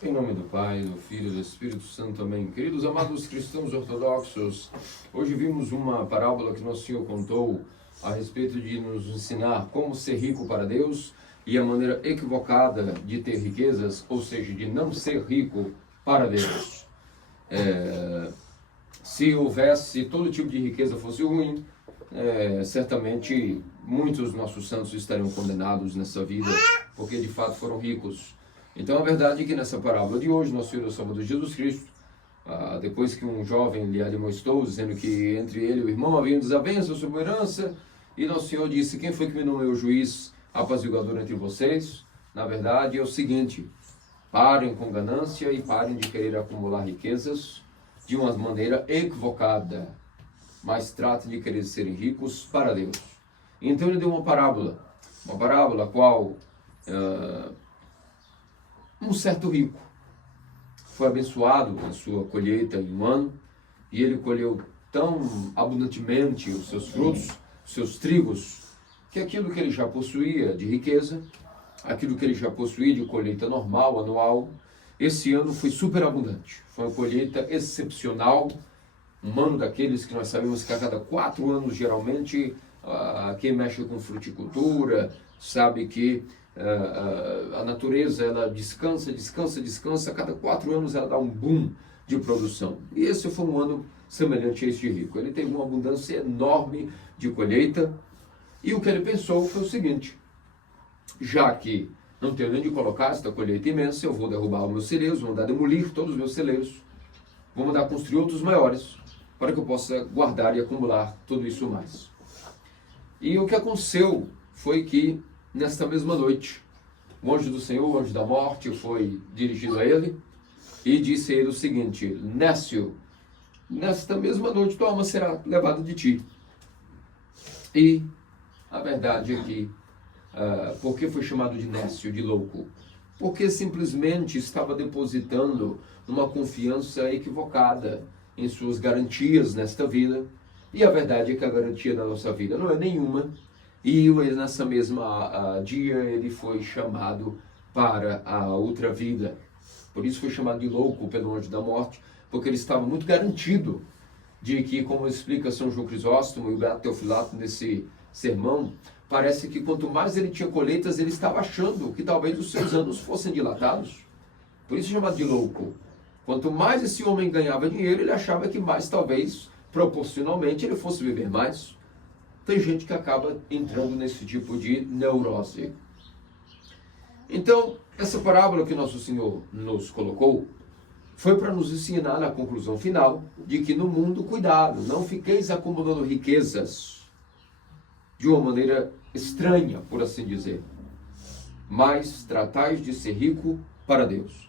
Em nome do Pai, do Filho e do Espírito Santo, amém. Queridos amados cristãos ortodoxos, hoje vimos uma parábola que nosso Senhor contou a respeito de nos ensinar como ser rico para Deus e a maneira equivocada de ter riquezas, ou seja, de não ser rico para Deus. Se houvesse todo tipo de riqueza fosse ruim, certamente muitos dos nossos santos estariam condenados nessa vida, porque de fato foram ricos. Então a verdade é que nessa parábola de hoje, nosso Senhor Salvador Jesus Cristo, depois que um jovem lhe admoestou, dizendo que entre ele e o irmão havia desavença sobre a herança, e nosso Senhor disse: quem foi que me nomeou juiz apaziguador entre vocês? Na verdade é o seguinte: parem com ganância e parem de querer acumular riquezas de uma maneira equivocada, mas tratem de querer serem ricos para Deus. Então ele deu uma parábola a qual um certo rico foi abençoado na sua colheita em um ano, e ele colheu tão abundantemente os seus frutos, os seus trigos, que aquilo que ele já possuía de riqueza, aquilo que ele já possuía de colheita normal, anual, esse ano foi superabundante. Foi uma colheita excepcional, um ano daqueles que nós sabemos que a cada 4 anos, geralmente, quem mexe com fruticultura sabe que a natureza ela descansa, a cada 4 anos ela dá um boom de produção. E esse foi um ano semelhante a este rico. Ele teve uma abundância enorme de colheita, e o que ele pensou foi o seguinte: já que não tenho nem de colocar esta colheita imensa, eu vou derrubar os meus celeiros, vou mandar demolir todos os meus celeiros, vou mandar construir outros maiores, para que eu possa guardar e acumular tudo isso mais. E o que aconteceu foi que, nesta mesma noite, o anjo do Senhor, o anjo da morte, foi dirigido a ele e disse a ele o seguinte: Nécio, nesta mesma noite tua alma será levada de ti. E a verdade é que, por que foi chamado de nécio, de louco? Porque simplesmente estava depositando uma confiança equivocada em suas garantias nesta vida. E a verdade é que a garantia da nossa vida não é nenhuma. E nessa mesma dia ele foi chamado para a outra vida. Por isso foi chamado de louco pelo anjo da morte, porque ele estava muito garantido de que, como explica São João Crisóstomo e o Beato Teofilato nesse sermão, parece que quanto mais ele tinha colheitas, ele estava achando que talvez os seus anos fossem dilatados. Por isso é chamado de louco. Quanto mais esse homem ganhava dinheiro, ele achava que mais, talvez, proporcionalmente, ele fosse viver mais. Tem gente que acaba entrando nesse tipo de neurose. Então, essa parábola que nosso Senhor nos colocou foi para nos ensinar na conclusão final de que no mundo, cuidado, não fiqueis acumulando riquezas de uma maneira estranha, por assim dizer, mas tratais de ser rico para Deus.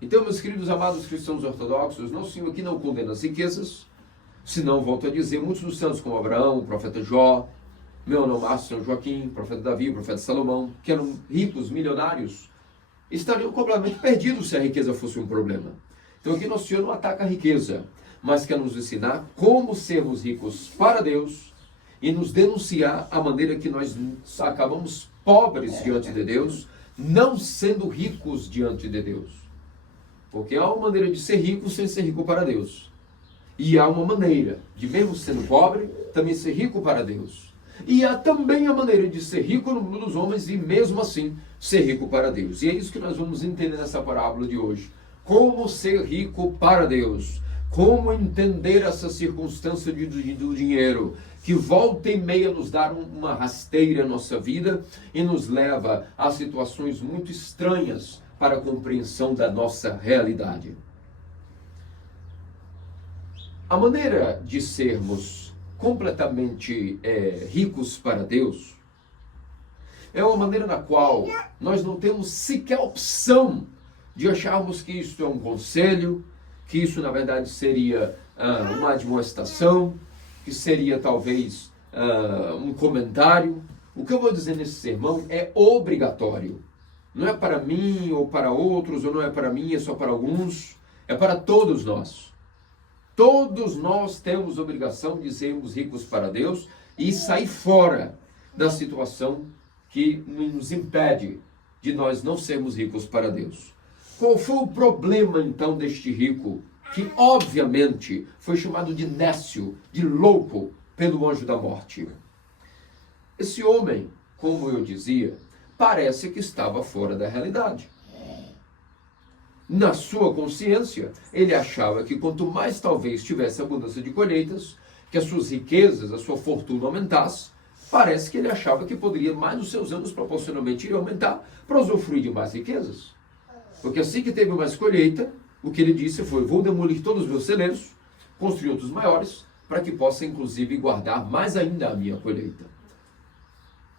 Então, meus queridos amados cristãos ortodoxos, nosso Senhor aqui não condena as riquezas, senão, volto a dizer, muitos dos santos como Abraão, o profeta Jó, meu nomástico São Joaquim, o profeta Davi, o profeta Salomão, que eram ricos, milionários, estariam completamente perdidos se a riqueza fosse um problema. Então aqui nosso Senhor não ataca a riqueza, mas quer nos ensinar como sermos ricos para Deus e nos denunciar a maneira que nós acabamos pobres diante de Deus, não sendo ricos diante de Deus. Porque há uma maneira de ser rico sem ser rico para Deus. E há uma maneira de, mesmo sendo pobre, também ser rico para Deus. E há também a maneira de ser rico no mundo dos homens e, mesmo assim, ser rico para Deus. E é isso que nós vamos entender nessa parábola de hoje. Como ser rico para Deus. Como entender essa circunstância do dinheiro, que volta e meia nos dá uma rasteira na nossa vida e nos leva a situações muito estranhas para a compreensão da nossa realidade. A maneira de sermos completamente ricos para Deus é uma maneira na qual nós não temos sequer opção de acharmos que isso é um conselho, que isso na verdade seria uma admoestação, que seria talvez um comentário. O que eu vou dizer nesse sermão é obrigatório. Não é para mim ou para outros, ou não é para mim, é só para alguns, é para todos nós. Todos nós temos obrigação de sermos ricos para Deus e sair fora da situação que nos impede de nós não sermos ricos para Deus. Qual foi o problema então deste rico, que obviamente foi chamado de nécio, de louco, pelo anjo da morte? Esse homem, como eu dizia, parece que estava fora da realidade. Na sua consciência, ele achava que quanto mais talvez tivesse abundância de colheitas, que as suas riquezas, a sua fortuna aumentasse, parece que ele achava que poderia mais os seus anos proporcionalmente ir aumentar para usufruir de mais riquezas. Porque assim que teve mais colheita, o que ele disse foi: vou demolir todos os meus celeiros, construir outros maiores, para que possa inclusive guardar mais ainda a minha colheita.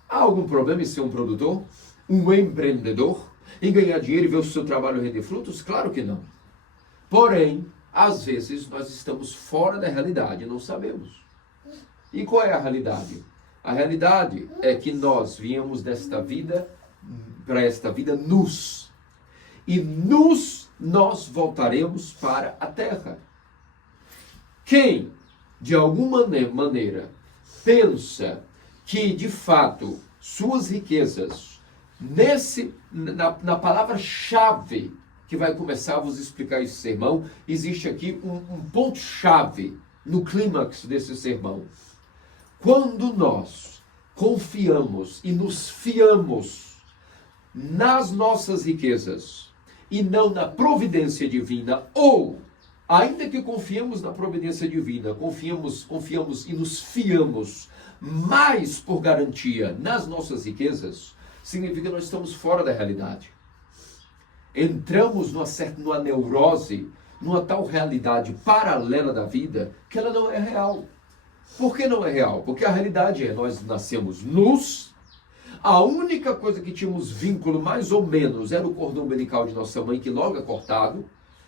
Há algum problema em ser um produtor? Um empreendedor? Em ganhar dinheiro e ver o seu trabalho render frutos? Claro que não. Porém, às vezes nós estamos fora da realidade e não sabemos. E qual é a realidade? A realidade é que nós viemos desta vida, para esta vida nus. E nus nós voltaremos para a terra. Quem, de alguma maneira, pensa que, de fato, suas riquezas, na palavra-chave que vai começar a vos explicar esse sermão, existe aqui um ponto-chave no clímax desse sermão. Quando nós confiamos e nos fiamos nas nossas riquezas e não na providência divina, ou, ainda que confiemos na providência divina, confiamos e nos fiamos mais por garantia nas nossas riquezas, significa que nós estamos fora da realidade. Entramos numa neurose, numa tal realidade paralela da vida, que ela não é real. Por que não é real? Porque a realidade é: nós nascemos nus, a única coisa que tínhamos vínculo mais ou menos era o cordão umbilical de nossa mãe, que logo é cortado,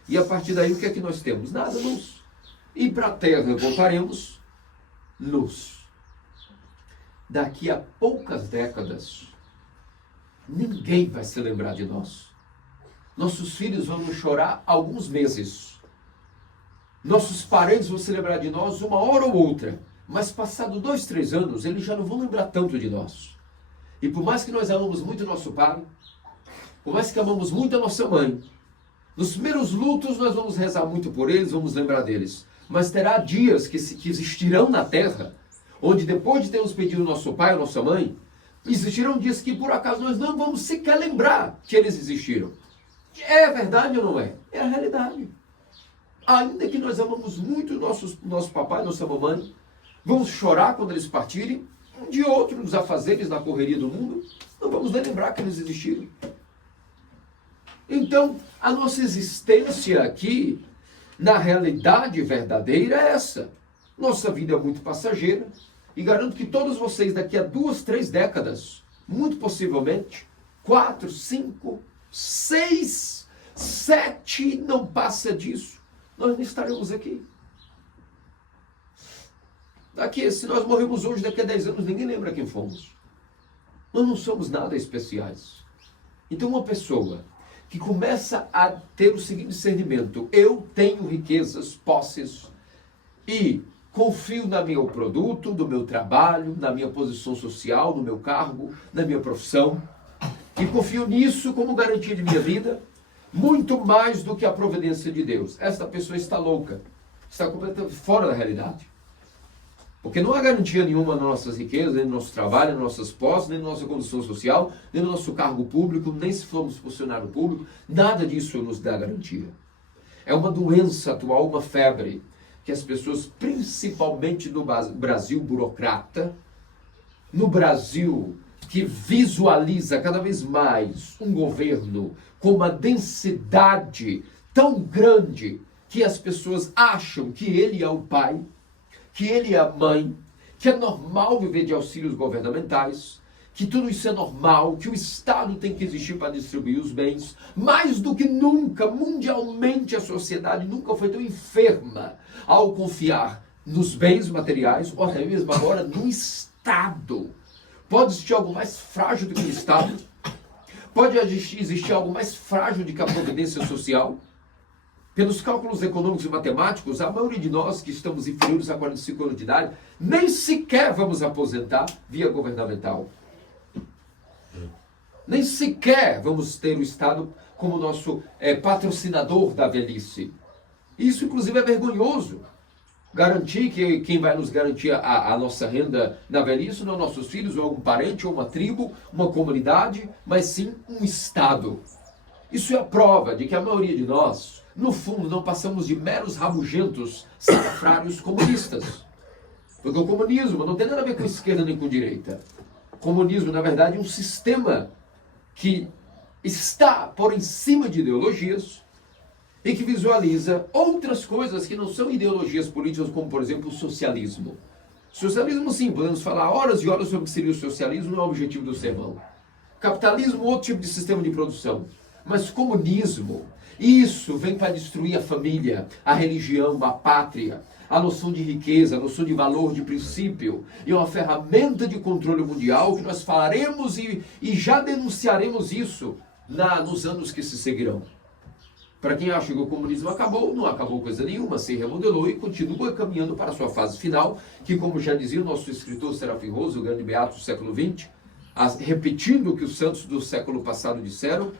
e a partir daí o que é que nós temos? Nada, nus. E para a terra voltaremos nus. Daqui a poucas décadas, ninguém vai se lembrar de nós. Nossos filhos vão nos chorar alguns meses. Nossos parentes vão se lembrar de nós uma hora ou outra. Mas passado 2, 3 anos, eles já não vão lembrar tanto de nós. E por mais que nós amamos muito nosso pai, por mais que amamos muito a nossa mãe, nos primeiros lutos nós vamos rezar muito por eles, vamos lembrar deles. Mas terá dias que existirão na terra, onde depois de termos pedido nosso pai ou nossa mãe, existirão dias que por acaso nós não vamos sequer lembrar que eles existiram. É verdade ou não é? É a realidade. Ainda que nós amamos muito nosso papai e nossa mamãe, vamos chorar quando eles partirem, um dia ou outro nos afazeres, na correria do mundo, não vamos nem lembrar que eles existiram. Então, a nossa existência aqui, na realidade verdadeira, é essa. Nossa vida é muito passageira, e garanto que todos vocês, daqui a 2, 3 décadas, muito possivelmente, 4, 5, 6, 7, não passa disso, nós não estaremos aqui. Se nós morremos hoje, daqui a 10 anos, ninguém lembra quem fomos. Nós não somos nada especiais. Então, uma pessoa que começa a ter o seguinte discernimento: eu tenho riquezas, posses, e confio no meu produto, no meu trabalho, na minha posição social, no meu cargo, na minha profissão, e confio nisso como garantia de minha vida, muito mais do que a providência de Deus. Esta pessoa está louca, está completamente fora da realidade. Porque não há garantia nenhuma nas nossas riquezas, nem no nosso trabalho, nem nas nossas posses, nem na nossa condição social, nem no nosso cargo público, nem se formos funcionário público. Nada disso nos dá garantia. É uma doença atual, uma febre, que as pessoas, principalmente no Brasil burocrata, no Brasil que visualiza cada vez mais um governo com uma densidade tão grande que as pessoas acham que ele é o pai, que ele é a mãe, que é normal viver de auxílios governamentais, que tudo isso é normal, que o Estado tem que existir para distribuir os bens. Mais do que nunca, mundialmente, a sociedade nunca foi tão enferma ao confiar nos bens materiais, ou até mesmo agora no Estado. Pode existir algo mais frágil do que o Estado? Pode existir algo mais frágil do que a providência social? Pelos cálculos econômicos e matemáticos, a maioria de nós que estamos inferiores a 45 anos de idade, nem sequer vamos aposentar via governamental. Nem sequer vamos ter o Estado como nosso patrocinador da velhice. Isso, inclusive, é vergonhoso. Garantir que quem vai nos garantir a nossa renda na velhice não nossos filhos, ou algum parente, ou uma tribo, uma comunidade, mas sim um Estado. Isso é a prova de que a maioria de nós, no fundo, não passamos de meros rabugentos salafrários comunistas. Porque o comunismo não tem nada a ver com esquerda nem com direita. O comunismo, na verdade, é um sistema que está por em cima de ideologias e que visualiza outras coisas que não são ideologias políticas, como, por exemplo, o socialismo. Socialismo, sim, podemos falar horas e horas sobre o que seria o socialismo, não é o objetivo do sermão. Capitalismo, outro tipo de sistema de produção. Mas comunismo, isso vem para destruir a família, a religião, a pátria, a noção de riqueza, a noção de valor, de princípio. E é uma ferramenta de controle mundial que nós falaremos e já denunciaremos isso nos anos que se seguirão. Para quem acha que o comunismo acabou, não acabou coisa nenhuma, se remodelou e continua caminhando para a sua fase final, que, como já dizia o nosso escritor Serafim Rosa, o grande beato do século XX, repetindo o que os santos do século passado disseram,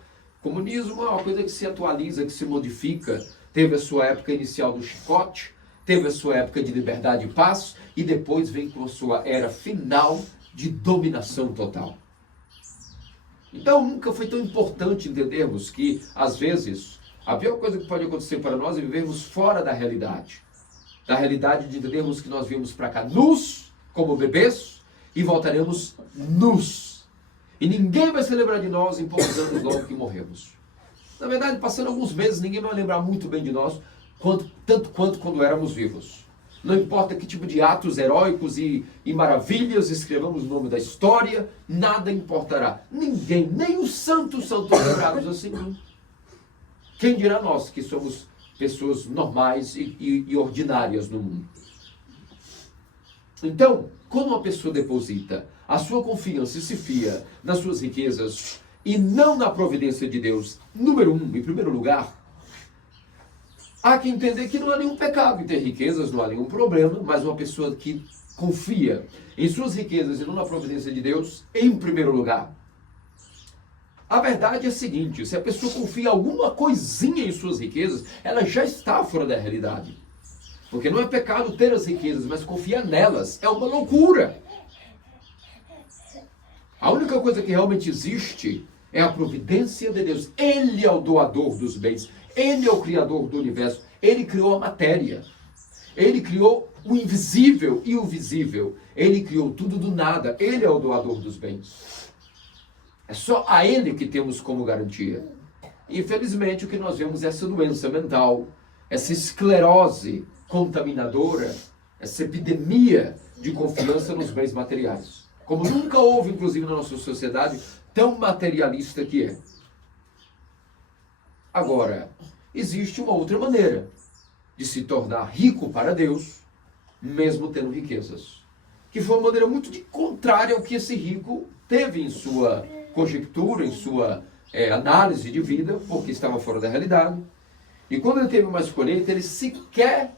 comunismo é uma coisa que se atualiza, que se modifica, teve a sua época inicial do chicote, teve a sua época de liberdade e paz, e depois vem com a sua era final de dominação total. Então, nunca foi tão importante entendermos que, às vezes, a pior coisa que pode acontecer para nós é vivermos fora da realidade. Da realidade de entendermos que nós viemos para cá nus, como bebês, e voltaremos nus. E ninguém vai se lembrar de nós em poucos anos logo que morremos. Na verdade, passando alguns meses, ninguém vai lembrar muito bem de nós, tanto quanto quando éramos vivos. Não importa que tipo de atos heróicos e maravilhas escrevamos no nome da história, nada importará. Ninguém, nem os santos são tão lembrados assim. Quem dirá nós que somos pessoas normais e ordinárias no mundo? Então, quando uma pessoa deposita a sua confiança e se fia nas suas riquezas e não na providência de Deus, em primeiro lugar, há que entender que não há nenhum pecado em ter riquezas, não há nenhum problema, mas uma pessoa que confia em suas riquezas e não na providência de Deus, em primeiro lugar. A verdade é a seguinte, se a pessoa confia alguma coisinha em suas riquezas, ela já está fora da realidade. Porque não é pecado ter as riquezas, mas confiar nelas é uma loucura. A única coisa que realmente existe é a providência de Deus. Ele é o doador dos bens. Ele é o criador do universo. Ele criou a matéria. Ele criou o invisível e o visível. Ele criou tudo do nada. Ele é o doador dos bens. É só a Ele que temos como garantia. Infelizmente, o que nós vemos é essa doença mental, essa esclerose contaminadora, essa epidemia de confiança nos bens materiais. Como nunca houve, inclusive, na nossa sociedade, tão materialista que é. Agora, existe uma outra maneira de se tornar rico para Deus, mesmo tendo riquezas. Que foi uma maneira muito contrária ao que esse rico teve em sua conjectura, em sua análise de vida, porque estava fora da realidade. E quando ele teve uma colheita, ele sequer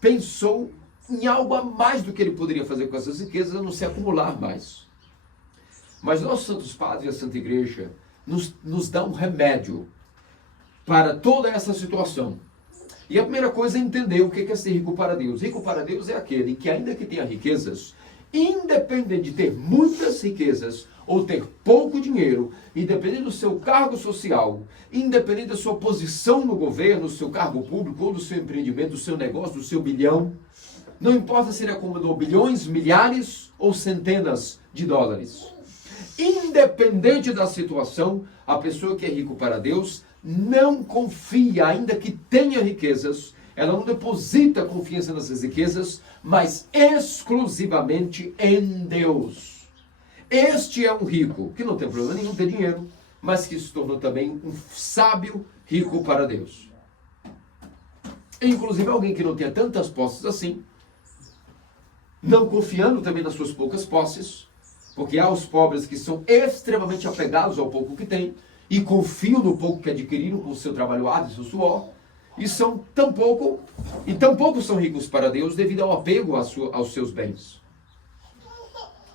pensou em algo a mais do que ele poderia fazer com essas riquezas, a não se acumular mais. Mas nossos santos padres e a Santa Igreja nos dão um remédio para toda essa situação. E a primeira coisa é entender o que é ser rico para Deus. Rico para Deus é aquele que, ainda que tenha riquezas, independente de ter muitas riquezas ou ter pouco dinheiro, independente do seu cargo social, independente da sua posição no governo, do seu cargo público ou do seu empreendimento, do seu negócio, do seu bilhão, não importa se ele acumulou bilhões, milhares ou centenas de dólares. Independente da situação, a pessoa que é rico para Deus não confia, ainda que tenha riquezas, ela não deposita confiança nessas riquezas, mas exclusivamente em Deus. Este é um rico, que não tem problema nenhum ter dinheiro, mas que se tornou também um sábio rico para Deus. Inclusive alguém que não tenha tantas posses assim, não confiando também nas suas poucas posses, porque há os pobres que são extremamente apegados ao pouco que têm, e confiam no pouco que adquiriram com o seu trabalho árduo e seu suor, e são tão pouco são ricos para Deus devido ao apego aos seus bens.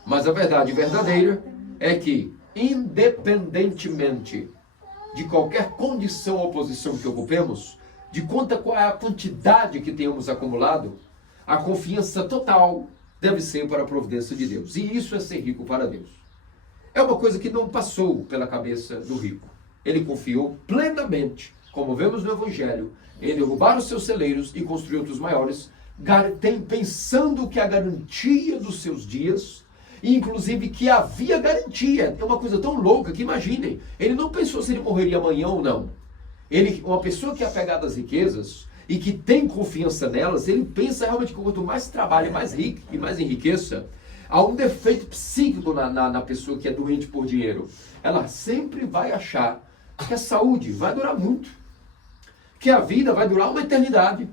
Mas a verdade verdadeira é que, independentemente de qualquer condição ou posição que ocupemos, de conta qual é a quantidade que tenhamos acumulado, a confiança total deve ser para a providência de Deus. E isso é ser rico para Deus. É uma coisa que não passou pela cabeça do rico. Ele confiou plenamente, como vemos no Evangelho, em derrubar os seus celeiros e construir outros maiores, pensando que a garantia dos seus dias, inclusive que havia garantia. É uma coisa tão louca que imaginem, ele não pensou se ele morreria amanhã ou não. Uma pessoa que é apegada às riquezas e que tem confiança nelas, ele pensa realmente que quanto mais trabalha, mais rico e mais enriqueça, há um defeito psíquico na pessoa que é doente por dinheiro. Ela sempre vai achar que a saúde vai durar muito, que a vida vai durar uma eternidade.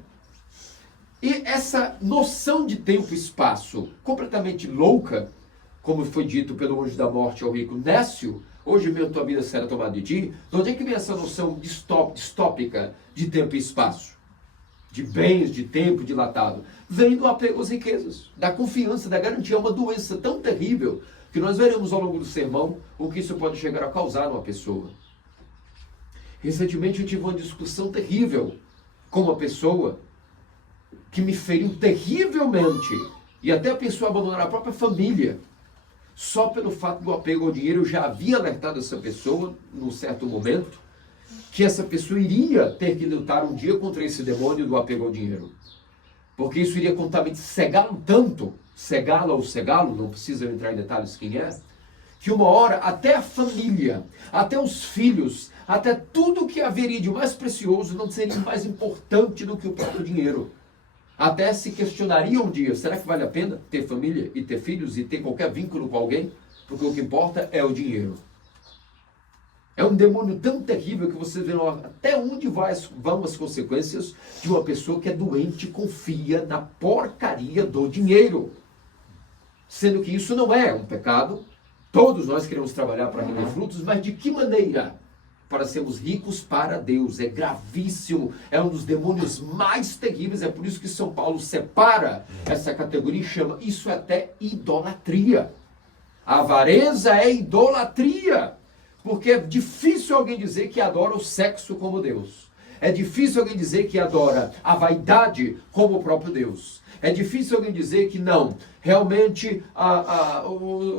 E essa noção de tempo e espaço completamente louca, como foi dito pelo anjo da morte ao rico Nécio, hoje mesmo tua vida será tomada de ti. De onde é que vem essa noção distópica de tempo e espaço? De bens, de tempo dilatado? Vem do apego às riquezas, da confiança, da garantia. É uma doença tão terrível que nós veremos ao longo do sermão o que isso pode chegar a causar numa pessoa. Recentemente eu tive uma discussão terrível com uma pessoa que me feriu terrivelmente e até pensou em abandonar a própria família. Só pelo fato do apego ao dinheiro, eu já havia alertado essa pessoa, num certo momento, que essa pessoa iria ter que lutar um dia contra esse demônio do apego ao dinheiro. Porque isso iria contaminamente cegá-lo tanto, cegá-la ou cegá-lo, não precisa entrar em detalhes quem é, que uma hora até a família, até os filhos, até tudo que haveria de mais precioso não seria mais importante do que o próprio dinheiro. Até se questionaria um dia, será que vale a pena ter família e ter filhos e ter qualquer vínculo com alguém? Porque o que importa é o dinheiro. É um demônio tão terrível que vocês verão até onde vão as consequências de uma pessoa que é doente e confia na porcaria do dinheiro. Sendo que isso não é um pecado. Todos nós queremos trabalhar para render frutos, mas de que maneira? Para sermos ricos para Deus. É gravíssimo, é um dos demônios mais terríveis. É por isso que São Paulo separa essa categoria e chama isso até idolatria. A avareza é idolatria, porque é difícil alguém dizer que adora o sexo como Deus. É difícil alguém dizer que adora a vaidade como o próprio Deus. É difícil alguém dizer que não, realmente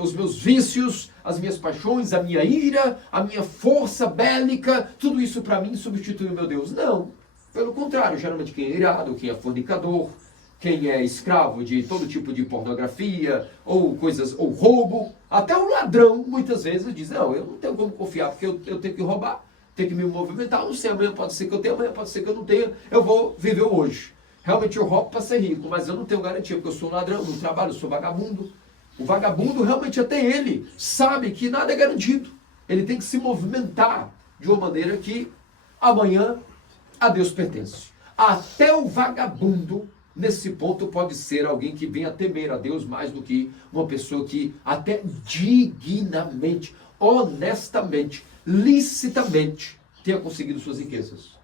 os meus vícios, as minhas paixões, a minha ira, a minha força bélica, tudo isso para mim substitui o meu Deus. Não, pelo contrário, geralmente quem é irado, quem é fornicador, quem é escravo de todo tipo de pornografia, ou coisas, ou roubo, até o ladrão muitas vezes diz, não, eu não tenho como confiar, porque eu tenho que roubar, tenho que me movimentar, não sei, amanhã pode ser que eu tenha, amanhã pode ser que eu não tenha, eu vou viver hoje. Realmente eu roubo para ser rico, mas eu não tenho garantia, porque eu sou um ladrão, não trabalho, eu sou vagabundo. O vagabundo realmente até ele sabe que nada é garantido. Ele tem que se movimentar de uma maneira que amanhã a Deus pertence. Até o vagabundo, nesse ponto, pode ser alguém que venha temer a Deus mais do que uma pessoa que até dignamente, honestamente, licitamente tenha conseguido suas riquezas.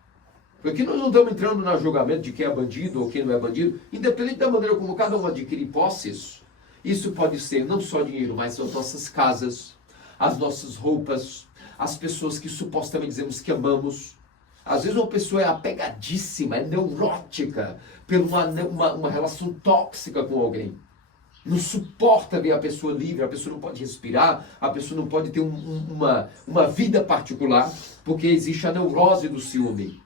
Porque nós não estamos entrando no julgamento de quem é bandido ou quem não é bandido, independente da maneira como cada um adquire posses. Isso pode ser não só dinheiro, mas as nossas casas, as nossas roupas, as pessoas que supostamente dizemos que amamos. Às vezes uma pessoa é apegadíssima, é neurótica, por uma relação tóxica com alguém. Não suporta ver a pessoa livre, a pessoa não pode respirar, a pessoa não pode ter uma vida particular, porque existe a neurose do ciúme.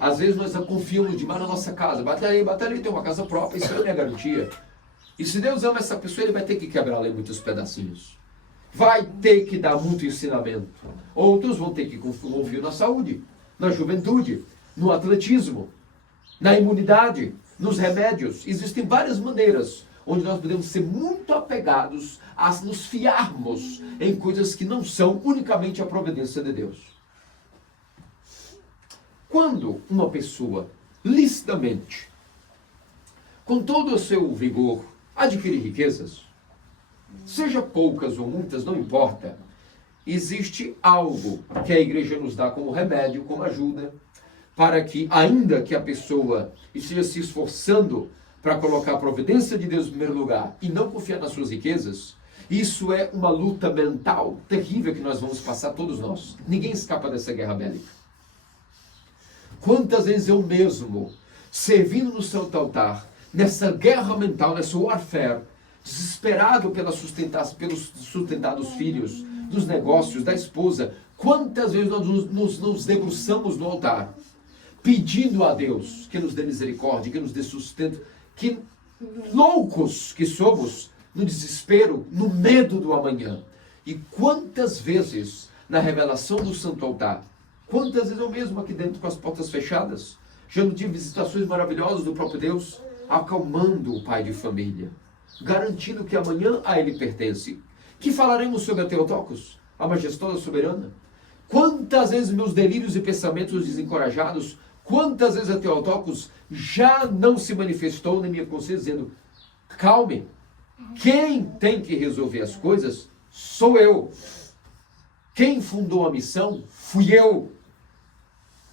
Às vezes nós confiamos demais na nossa casa. Batalha aí, tem uma casa própria, isso não é garantia. E se Deus ama essa pessoa, ele vai ter que quebrá-la em muitos pedacinhos. Vai ter que dar muito ensinamento. Outros vão ter que confiar na saúde, na juventude, no atletismo, na imunidade, nos remédios. Existem várias maneiras onde nós podemos ser muito apegados a nos fiarmos em coisas que não são unicamente a providência de Deus. Quando uma pessoa, licitamente, com todo o seu vigor, adquire riquezas, seja poucas ou muitas, não importa, existe algo que a igreja nos dá como remédio, como ajuda, para que, ainda que a pessoa esteja se esforçando para colocar a providência de Deus em primeiro lugar e não confiar nas suas riquezas, Isso é uma luta mental terrível que nós vamos passar, todos nós. Ninguém escapa dessa guerra bélica. Quantas vezes eu mesmo, servindo no Santo Altar, nessa guerra mental, nessa warfare, desesperado pelos sustentados filhos, dos negócios, da esposa, quantas vezes nós nos debruçamos no altar, pedindo a Deus que nos dê misericórdia, que nos dê sustento, que loucos que somos, no desespero, no medo do amanhã. E quantas vezes, na revelação do Santo Altar, quantas vezes eu mesmo aqui dentro com as portas fechadas, já não tive visitações maravilhosas do próprio Deus, acalmando o pai de família, garantindo que amanhã a ele pertence. Que falaremos sobre a Theotokos, a majestosa soberana? Quantas vezes meus delírios e pensamentos desencorajados, quantas vezes a Theotokos já não se manifestou na minha consciência dizendo, calme, quem tem que resolver as coisas sou eu. Quem fundou a missão fui eu.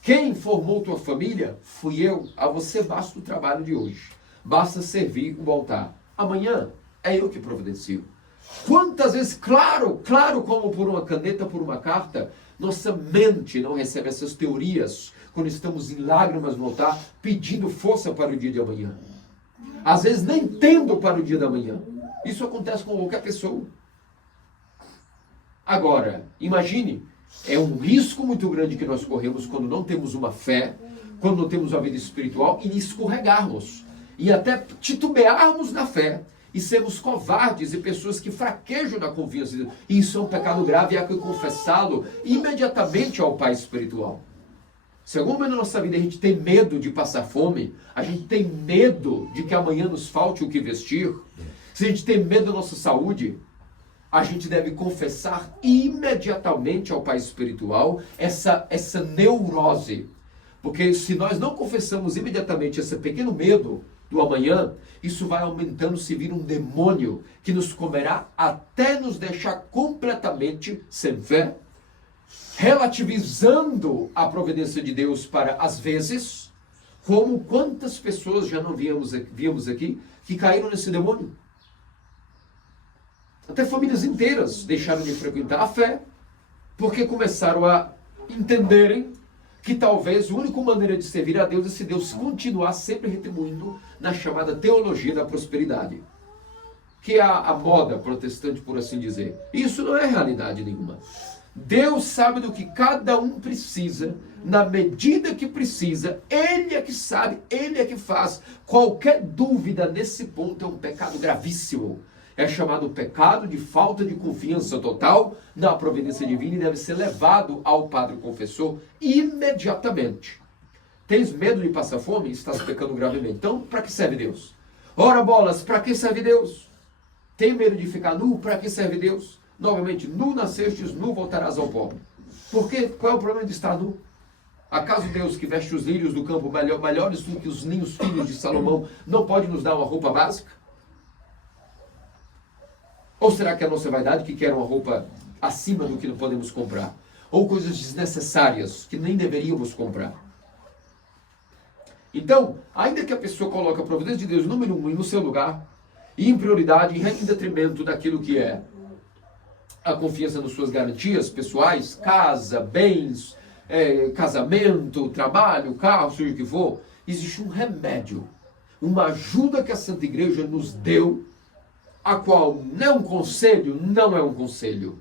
Quem formou tua família fui eu. A você basta o trabalho de hoje. Basta servir o altar. Amanhã é eu que providencio. Quantas vezes, claro como por uma caneta, por uma carta, nossa mente não recebe essas teorias quando estamos em lágrimas no altar, pedindo força para o dia de amanhã. Às vezes nem tendo para o dia da manhã. Isso acontece com qualquer pessoa. Agora, imagine, é um risco muito grande que nós corremos quando não temos uma fé, quando não temos uma vida espiritual e escorregarmos. E até titubearmos na fé e sermos covardes e pessoas que fraquejam na confiança de Deus. Isso é um pecado grave e há que confessá-lo imediatamente ao Pai espiritual. Se algum momento na nossa vida a gente tem medo de passar fome, a gente tem medo de que amanhã nos falte o que vestir, se a gente tem medo da nossa saúde, a gente deve confessar imediatamente ao Pai espiritual essa neurose. Porque se nós não confessamos imediatamente esse pequeno medo do amanhã, isso vai aumentando, se vira um demônio que nos comerá até nos deixar completamente sem fé, relativizando a providência de Deus para às vezes, como quantas pessoas já não víamos aqui que caíram nesse demônio. Até famílias inteiras deixaram de frequentar a fé, porque começaram a entenderem que talvez a única maneira de servir a Deus é se Deus continuar sempre retribuindo na chamada teologia da prosperidade, que é a moda protestante, por assim dizer. Isso não é realidade nenhuma. Deus sabe do que cada um precisa, na medida que precisa, Ele é que sabe, Ele é que faz. Qualquer dúvida nesse ponto é um pecado gravíssimo. É chamado pecado de falta de confiança total na providência divina e deve ser levado ao padre confessor imediatamente. Tens medo de passar fome? Estás pecando gravemente. Então, para que serve Deus? Ora bolas, para que serve Deus? Tem medo de ficar nu? Para que serve Deus? Novamente, nu nascestes, nu voltarás ao pó. Por quê? Qual é o problema de estar nu? Acaso Deus, que veste os lírios do campo melhores do que os ninhos filhos de Salomão, não pode nos dar uma roupa básica? Ou será que é a nossa vaidade que quer uma roupa acima do que não podemos comprar? Ou coisas desnecessárias que nem deveríamos comprar? Então, ainda que a pessoa coloque a providência de Deus número 1 no seu lugar, e em prioridade, em detrimento daquilo que é a confiança nas suas garantias pessoais, casa, bens, casamento, trabalho, carro, seja o que for, existe um remédio, uma ajuda que a Santa Igreja nos deu, a qual não é um conselho, não é um conselho.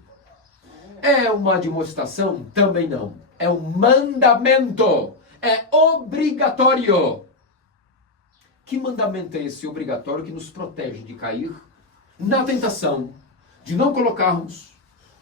É uma admoestação? Também não. É um mandamento. É obrigatório. Que mandamento é esse obrigatório que nos protege de cair na tentação de não colocarmos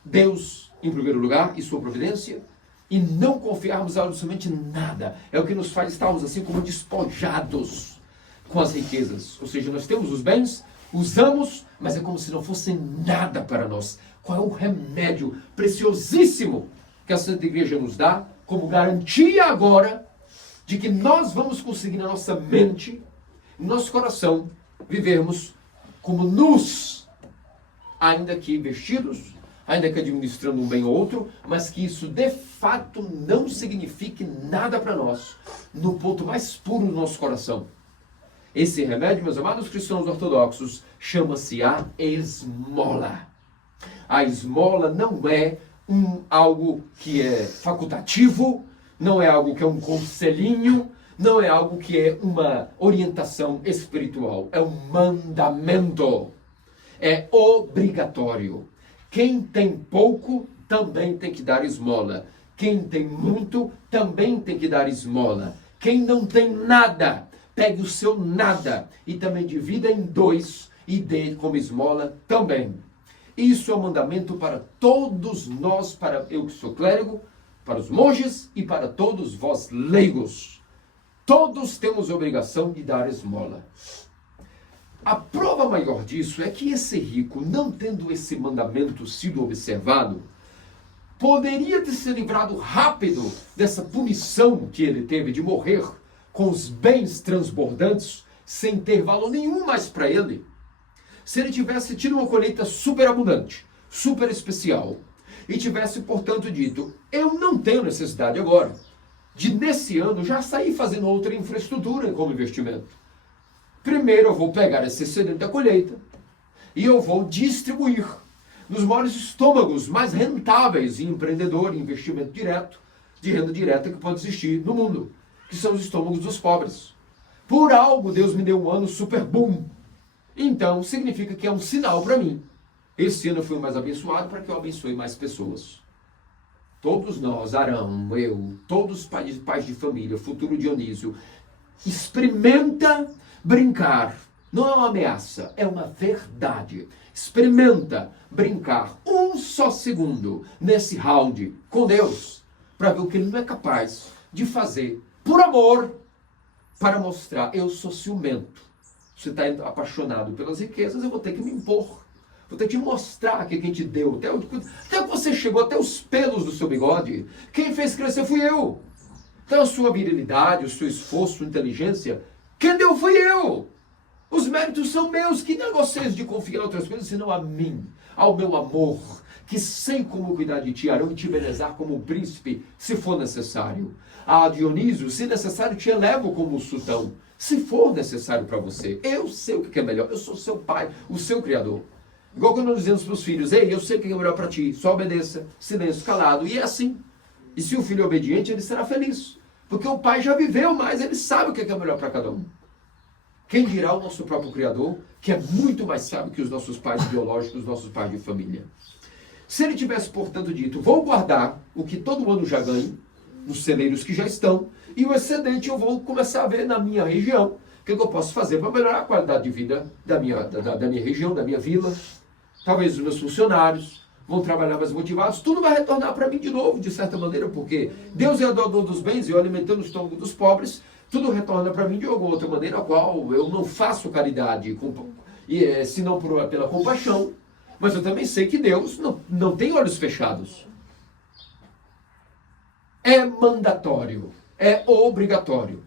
Deus em primeiro lugar e sua providência e não confiarmos absolutamente nada? É o que nos faz estarmos assim como despojados com as riquezas. Ou seja, nós temos os bens, usamos, mas é como se não fosse nada para nós. Qual é o remédio preciosíssimo que a Santa Igreja nos dá como garantia agora de que nós vamos conseguir na nossa mente, no nosso coração, vivermos como nus, ainda que vestidos, ainda que administrando um bem ou outro, mas que isso de fato não signifique nada para nós, no ponto mais puro do nosso coração. Esse remédio, meus amados cristãos ortodoxos, chama-se a esmola. A esmola não é algo que é facultativo, não é algo que é um conselhinho, não é algo que é uma orientação espiritual. É um mandamento. É obrigatório. Quem tem pouco também tem que dar esmola. Quem tem muito também tem que dar esmola. Quem não tem nada, pegue o seu nada e também divida em 2 e dê como esmola também. Isso é um mandamento para todos nós, para eu que sou clérigo, para os monges e para todos vós leigos. Todos temos obrigação de dar esmola. A prova maior disso é que esse rico, não tendo esse mandamento sido observado, poderia ter se livrado rápido dessa punição que ele teve de morrer com os bens transbordantes, sem ter valor nenhum mais para ele. Se ele tivesse tido uma colheita superabundante, super especial, e tivesse, portanto, dito, eu não tenho necessidade agora de, nesse ano, já sair fazendo outra infraestrutura como investimento. Primeiro eu vou pegar esse excedente da colheita e eu vou distribuir nos maiores estômagos mais rentáveis em empreendedor, em investimento direto, de renda direta que pode existir no mundo, que são os estômagos dos pobres. Por algo Deus me deu um ano super boom. Então significa que é um sinal para mim. Esse ano eu fui mais abençoado para que eu abençoe mais pessoas. Todos nós, Arão, eu, todos os pais de família, futuro Dionísio, experimenta brincar. Não é uma ameaça, é uma verdade. Experimenta brincar um só segundo nesse round com Deus, para ver o que Ele não é capaz de fazer por amor, para mostrar, eu sou ciumento. Você está apaixonado pelas riquezas, eu vou ter que me impor. Vou ter que te mostrar que quem te deu, até que você chegou, até os pelos do seu bigode, quem fez crescer fui eu. Então a sua virilidade, o seu esforço, sua inteligência, quem deu fui eu. Os méritos são meus, que negócios de confiar em outras coisas, senão a mim, ao meu amor, que sei como cuidar de ti, Arão, e te belezar como um príncipe, se for necessário. A Dionísio, se necessário, te elevo como um sultão, se for necessário para você. Eu sei o que é melhor, eu sou seu pai, o seu criador. Igual quando nós dizemos para os filhos, ei, eu sei o que é melhor para ti, só obedeça, silêncio, calado, e é assim. E se o filho é obediente, ele será feliz, porque o pai já viveu mais, ele sabe o que é melhor para cada um. Quem dirá o nosso próprio Criador, que é muito mais sábio que os nossos pais biológicos, os nossos pais de família. Se ele tivesse, portanto, dito, vou guardar o que todo ano já ganho, nos celeiros que já estão, e o excedente eu vou começar a ver na minha região, o que eu posso fazer para melhorar a qualidade de vida da minha região, da minha vila. Talvez os meus funcionários vão trabalhar mais motivados, tudo vai retornar para mim de novo, de certa maneira, porque Deus é o doador dos bens e eu alimentando o estômago dos pobres, tudo retorna para mim de alguma outra maneira, a qual eu não faço caridade, senão pela compaixão, mas eu também sei que Deus não tem olhos fechados. É mandatório, é obrigatório.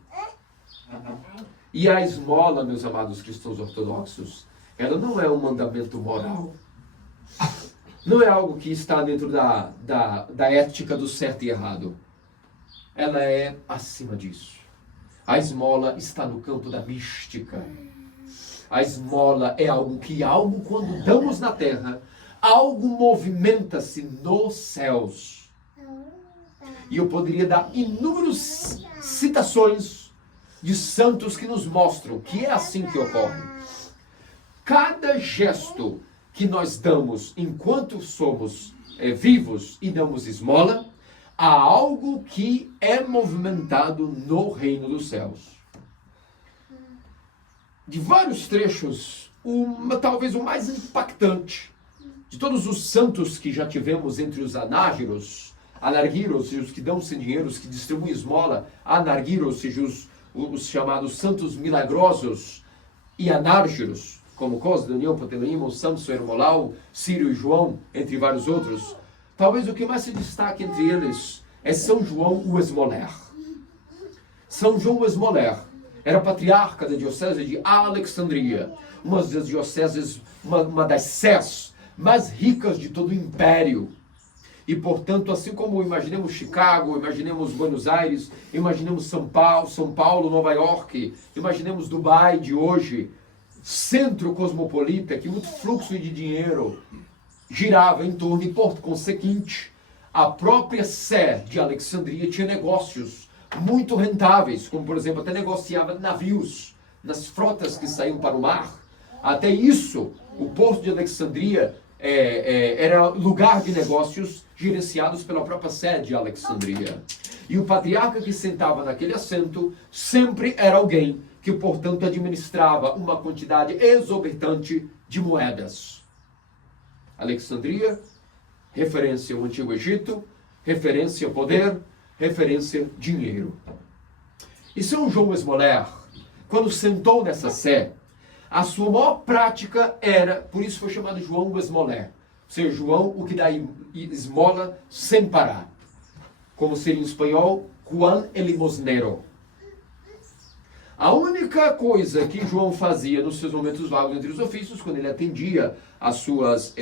E a esmola, meus amados cristãos ortodoxos, ela não é um mandamento moral. Não é algo que está dentro da ética do certo e errado. Ela é acima disso. A esmola está no campo da mística. A esmola é algo quando damos na terra, algo movimenta-se nos céus. E eu poderia dar inúmeras citações de santos que nos mostram que é assim que ocorre. Cada gesto que nós damos enquanto somos vivos e damos esmola, há algo que é movimentado no reino dos céus. De vários trechos, talvez o mais impactante de todos os santos que já tivemos entre os anárgiros, ou seja, os que dão sem dinheiro, os que distribuem esmola, ou seja, os chamados santos milagrosos, e anárgiros, como Cosme, Daniel, Panteleimon, Samson, Hermolau, Círio e João, entre vários outros. Talvez o que mais se destaque entre eles é São João o Esmoler. São João o Esmoler era patriarca da diocese de Alexandria, uma das dioceses, uma das sés mais ricas de todo o império. E, portanto, assim como imaginemos Chicago, imaginemos Buenos Aires, imaginemos São Paulo, Nova York, imaginemos Dubai de hoje, centro cosmopolita, que muito fluxo de dinheiro girava em torno e, por conseguinte, a própria Sé de Alexandria tinha negócios muito rentáveis, como, por exemplo, até negociava navios nas frotas que saíam para o mar. Até isso, o porto de Alexandria era lugar de negócios gerenciados pela própria Sé de Alexandria. E o patriarca que sentava naquele assento sempre era alguém que, portanto, administrava uma quantidade exorbitante de moedas. Alexandria, referência ao Antigo Egito, referência ao poder, referência ao dinheiro. E São João Esmoler, quando sentou nessa sé, a sua maior prática era, por isso foi chamado João Esmoler, ou seja, João, o que dá esmola sem parar. Como seria em espanhol, Juan el Limosnero. A única coisa que João fazia nos seus momentos vagos entre os ofícios, quando ele atendia as suas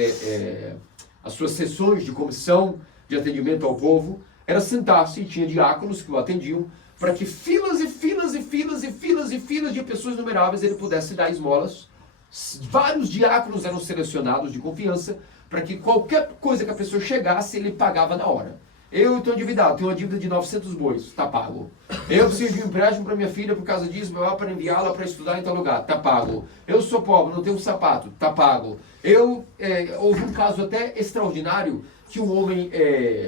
sessões de comissão de atendimento ao povo, era sentar-se, e tinha diáconos que o atendiam, para que filas e filas e filas e filas e filas de pessoas numeráveis ele pudesse dar esmolas. Vários diáconos eram selecionados de confiança, para que qualquer coisa que a pessoa chegasse, ele pagava na hora. Eu estou endividado, tenho uma dívida de 900 bois, está pago. Eu preciso de um empréstimo para minha filha por causa disso, para enviá-la para estudar em tal lugar, está pago. Eu sou pobre, não tenho um sapato, está pago. Houve um caso até extraordinário, que um homem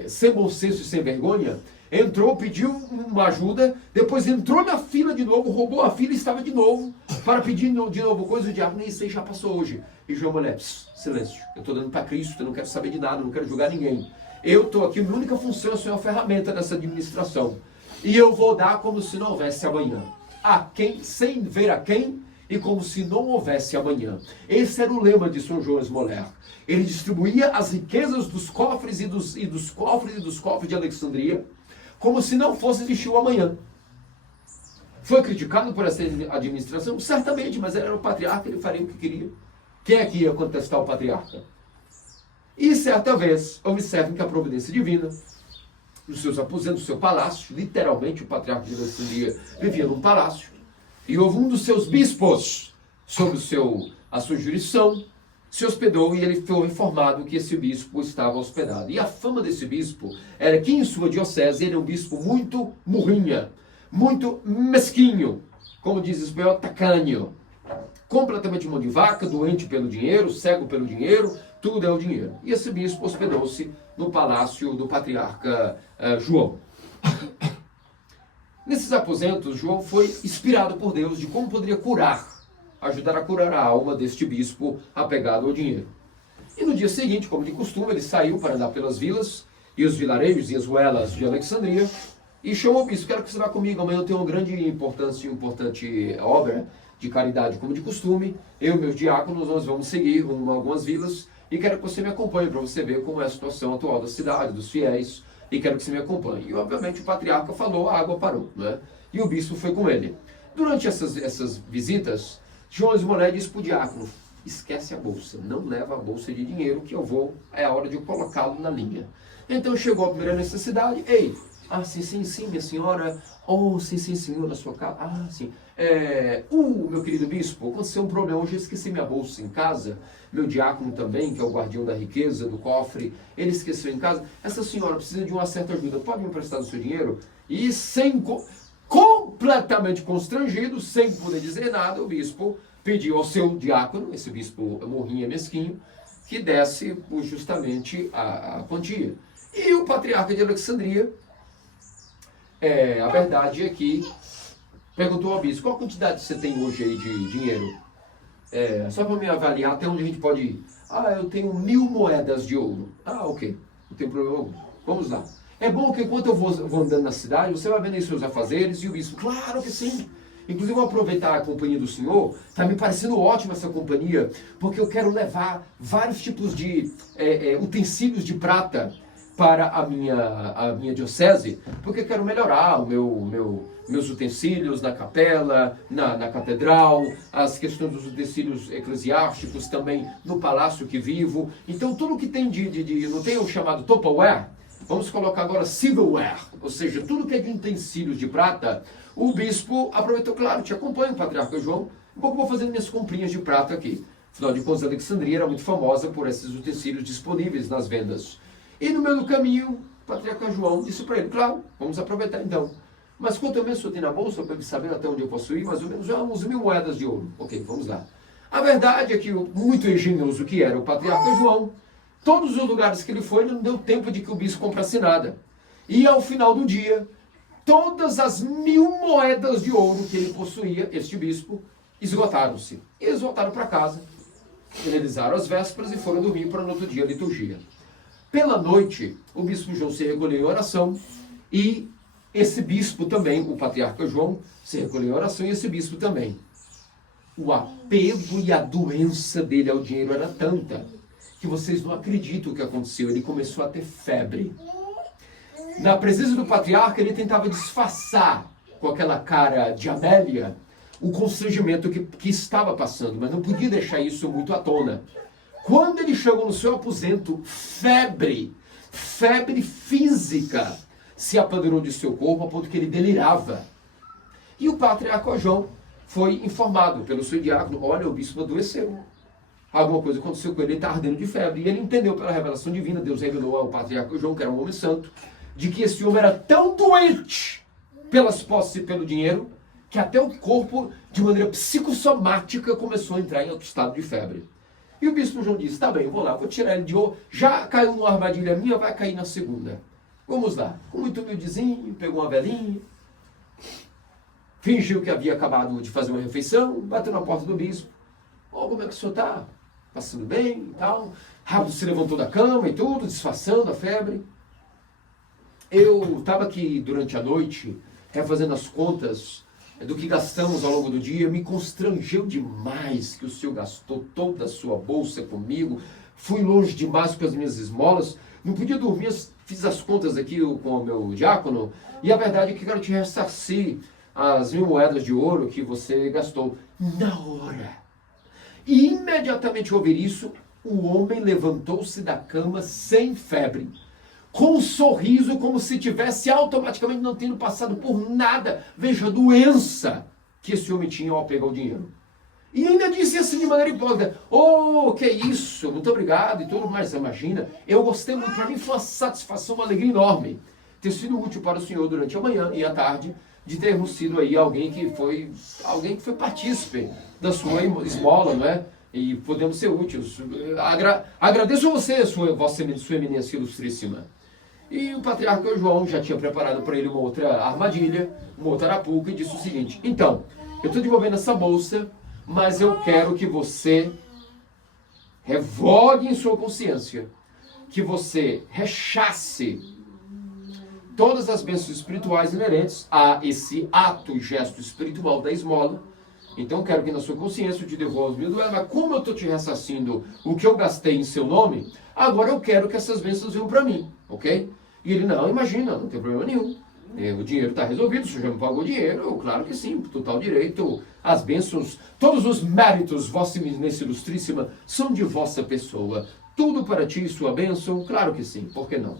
sem bom senso e sem vergonha, entrou, pediu uma ajuda, depois entrou na fila de novo, roubou a fila e estava de novo, para pedir de novo coisa, o diabo, nem isso aí já passou hoje. E João Mulher, silêncio, eu estou dando para Cristo, eu não quero saber de nada, não quero julgar ninguém. Eu estou aqui, minha única função é ser uma ferramenta nessa administração. E eu vou dar como se não houvesse amanhã. A quem, sem ver a quem, e como se não houvesse amanhã. Esse era o lema de São João Esmoler. Ele distribuía as riquezas dos cofres e dos cofres de Alexandria, como se não fosse existir o amanhã. Foi criticado por essa administração? Certamente, mas ele era o patriarca, ele faria o que queria. Quem é que ia contestar o patriarca? E certa vez, observem que a providência divina, nos seus aposentos, no seu palácio, literalmente o patriarca de Alexandria vivia num palácio, e houve um dos seus bispos, sob a sua jurisdição, se hospedou, e ele foi informado que esse bispo estava hospedado. E a fama desse bispo era que em sua diocese ele é um bispo muito murrinha, muito mesquinho, como diz em espanhol, tacanho, completamente mão de vaca, doente pelo dinheiro, cego pelo dinheiro, tudo é o dinheiro. E esse bispo hospedou-se no palácio do patriarca João. Nesses aposentos, João foi inspirado por Deus de como poderia ajudar a curar a alma deste bispo apegado ao dinheiro. E no dia seguinte, como de costume, ele saiu para andar pelas vilas e os vilarejos e as ruelas de Alexandria e chamou o bispo: quero que você vá comigo, amanhã eu tenho uma grande importante obra de caridade, como de costume. Eu e meus diáconos, nós vamos seguir rumo a algumas vilas e quero que você me acompanhe para você ver como é a situação atual da cidade, dos fiéis, e quero que você me acompanhe. E obviamente o patriarca falou, a água parou, né? E o bispo foi com ele. Durante essas visitas, João Esmoler disse para o diácono: esquece a bolsa, não leva a bolsa de dinheiro, que é a hora de eu colocá-lo na linha. Então chegou a primeira necessidade: ei, sim, minha senhora, sim, senhor, na sua casa, sim. Meu querido bispo, aconteceu um problema, hoje eu esqueci minha bolsa em casa, meu diácono também, que é o guardião da riqueza, do cofre, ele esqueceu em casa, essa senhora precisa de uma certa ajuda, pode me emprestar o seu dinheiro? E completamente constrangido, sem poder dizer nada, o bispo pediu ao seu diácono, esse bispo morrinha mesquinho, que desse justamente a quantia. E o patriarca de Alexandria, a verdade é que perguntou ao bispo: qual quantidade você tem hoje aí de dinheiro? Só para me avaliar até onde a gente pode ir. Eu tenho 1000 moedas de ouro. Ok, não tem problema algum. Vamos lá. É bom que enquanto eu vou andando na cidade, você vai vendo aí seus afazeres. E o bispo: claro que sim. Inclusive, vou aproveitar a companhia do senhor. Está me parecendo ótima essa companhia, porque eu quero levar vários tipos de utensílios de prata para a minha diocese, porque eu quero melhorar meus utensílios na capela, na catedral, as questões dos utensílios eclesiásticos também no palácio que vivo. Então tudo que tem não tem o chamado Tupperware, vamos colocar agora silverware, ou seja, tudo que é de utensílios de prata. O bispo aproveitou: claro, te acompanho, patriarca João, vou fazendo minhas comprinhas de prata aqui. Afinal de contas, Alexandria era muito famosa por esses utensílios disponíveis nas vendas. E no meio do caminho, o patriarca João disse para ele, claro, vamos aproveitar então. Mas quanto mesmo o senhor tem na bolsa, para ele saber até onde eu posso ir, mais ou menos uns 1000 moedas de ouro. Ok, vamos lá. A verdade é que, muito engenhoso que era o patriarca João, todos os lugares que ele foi, ele não deu tempo de que o bispo comprasse nada. E ao final do dia, todas as 1000 moedas de ouro que ele possuía, este bispo, esgotaram-se. Eles voltaram para casa, realizaram as vésperas e foram dormir para no outro dia a liturgia. Pela noite, o bispo João se recolheu em oração e esse bispo também, o patriarca João, se recolheu em oração e esse bispo também. O apego e a doença dele ao dinheiro era tanta que vocês não acreditam o que aconteceu. Ele começou a ter febre. Na presença do patriarca, ele tentava disfarçar com aquela cara de Amélia o constrangimento que estava passando, mas não podia deixar isso muito à tona. Quando ele chegou no seu aposento, febre física, se apoderou de seu corpo a ponto que ele delirava. E o patriarca João foi informado pelo seu diácono, olha, o bispo adoeceu. Alguma coisa aconteceu com ele, ele está ardendo de febre. E ele entendeu pela revelação divina, Deus revelou ao patriarca João, que era um homem santo, de que esse homem era tão doente pelas posses e pelo dinheiro, que até o corpo, de maneira psicossomática, começou a entrar em outro estado de febre. E o bispo João disse, tá bem, eu vou lá, vou tirar ele de ouro, já caiu numa armadilha minha, vai cair na segunda. Vamos lá. Com muito humildezinho, pegou uma velinha, fingiu que havia acabado de fazer uma refeição, bateu na porta do bispo. Ó, como é que o senhor está? Passando bem e tal. Rápido se levantou da cama e tudo, disfarçando a febre. Eu estava aqui durante a noite, refazendo as contas do que gastamos ao longo do dia. Me constrangeu demais que o senhor gastou toda a sua bolsa comigo. Fui longe demais com as minhas esmolas. Não podia dormir, fiz as contas aqui com o meu diácono. E a verdade é que quero te ressarcir as 1000 moedas de ouro que você gastou. Na hora. E imediatamente ao ouvir isso, o homem levantou-se da cama sem febre, com um sorriso como se tivesse automaticamente não tendo passado por nada. Veja a doença que esse homem tinha ao pegar o dinheiro. E ainda disse assim de maneira hipócrita, oh, que isso, muito obrigado e tudo mais. Imagina, eu gostei muito, para mim foi uma satisfação, uma alegria enorme ter sido útil para o senhor durante a manhã e a tarde, de termos sido aí alguém que foi partícipe da sua esmola, não é? E podemos ser úteis. Agradeço a você, vossa eminência ilustríssima. E o patriarca João já tinha preparado para ele uma outra armadilha, uma outra arapuca, e disse o seguinte, então, eu estou devolvendo essa bolsa, mas eu quero que você revogue em sua consciência, que você rechace todas as bênçãos espirituais inerentes a esse ato e gesto espiritual da esmola. Então quero que na sua consciência eu te devolva os 1000 moedas, mas como eu estou te ressarcindo o que eu gastei em seu nome, agora eu quero que essas bênçãos venham para mim, ok? E ele, não, imagina, não tem problema nenhum. O dinheiro está resolvido, o senhor já me pagou o dinheiro, claro que sim, total direito. As bênçãos, todos os méritos, vossa eminência ilustríssima, são de vossa pessoa. Tudo para ti, sua bênção, claro que sim, por que não?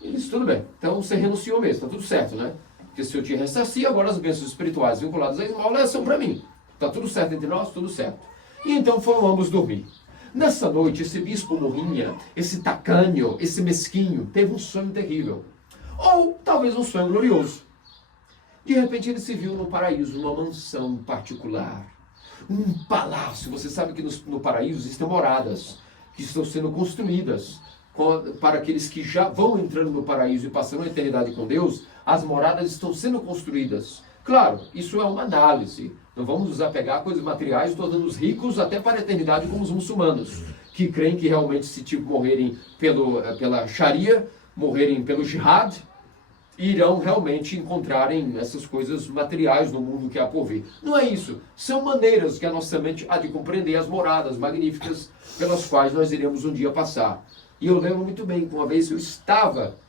Ele disse, tudo bem, então você renunciou mesmo, está tudo certo, né? Porque se eu te ressarci, agora as bênçãos espirituais vinculadas à esmola são para mim. Está tudo certo entre nós, tudo certo. E então foram ambos dormir. Nessa noite, esse bispo morrinha, esse tacanho, esse mesquinho, teve um sonho terrível. Ou talvez um sonho glorioso. De repente ele se viu no paraíso, numa mansão particular. Um palácio. Você sabe que no paraíso existem moradas que estão sendo construídas para aqueles que já vão entrando no paraíso e passando a eternidade com Deus. As moradas estão sendo construídas. Claro, isso é uma análise. Não vamos nos apegar a coisas materiais, tornando-nos ricos até para a eternidade como os muçulmanos, que creem que realmente se morrerem pela Sharia, morrerem pelo jihad, irão realmente encontrarem essas coisas materiais no mundo que há por vir. Não é isso. São maneiras que a nossa mente há de compreender as moradas magníficas pelas quais nós iremos um dia passar. E eu lembro muito bem que uma vez eu estava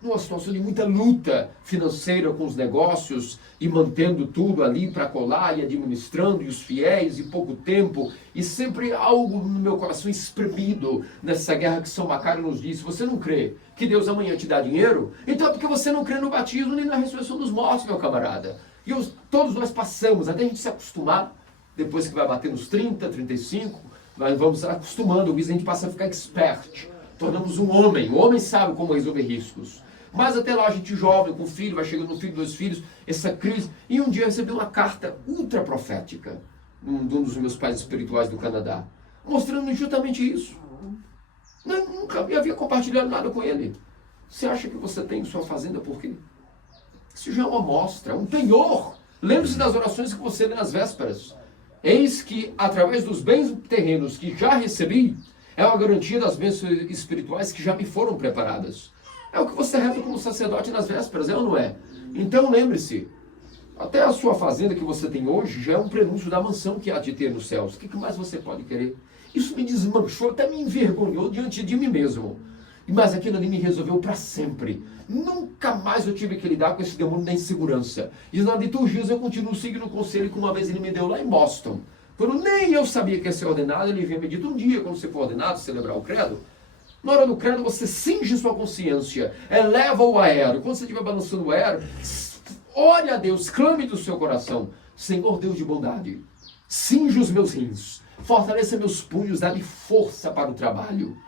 numa situação de muita luta financeira com os negócios e mantendo tudo ali para colar e administrando e os fiéis e pouco tempo e sempre algo no meu coração espremido nessa guerra que São Macário nos diz. Você não crê que Deus amanhã te dá dinheiro? Então é porque você não crê no batismo nem na ressurreição dos mortos, meu camarada. E todos nós passamos, até a gente se acostumar, depois que vai bater nos 30, 35, nós vamos acostumando, a gente passa a ficar expert, tornamos um homem. O homem sabe como resolver riscos. Mas até lá a gente jovem, com filho, vai chegando no filho, 2 filhos, essa crise. E um dia eu recebi uma carta ultra profética de um dos meus pais espirituais do Canadá, mostrando justamente isso. Eu nunca havia compartilhado nada com ele. Você acha que você tem sua fazenda por quê? Isso já é uma amostra, um penhor. Lembre-se das orações que você lê nas vésperas. Eis que, através dos bens terrenos que já recebi, é uma garantia das bênçãos espirituais que já me foram preparadas. É o que você reza como sacerdote nas vésperas, é ou não é? Então lembre-se, até a sua fazenda que você tem hoje já é um prenúncio da mansão que há de ter nos céus. O que mais você pode querer? Isso me desmanchou, até me envergonhou diante de mim mesmo. Mas aquilo ali me resolveu para sempre. Nunca mais eu tive que lidar com esse demônio da insegurança. E nas liturgias eu continuo seguindo o conselho que uma vez ele me deu lá em Boston. Quando nem eu sabia que ia ser ordenado, ele havia me dito: um dia, quando você for ordenado, celebrar o credo, na hora do credo você cinge sua consciência, eleva o aéreo. Quando você estiver balançando o aéreo, ore a Deus, clame do seu coração: Senhor Deus de bondade, cinge os meus rins, fortaleça meus punhos, dá-me força para o trabalho.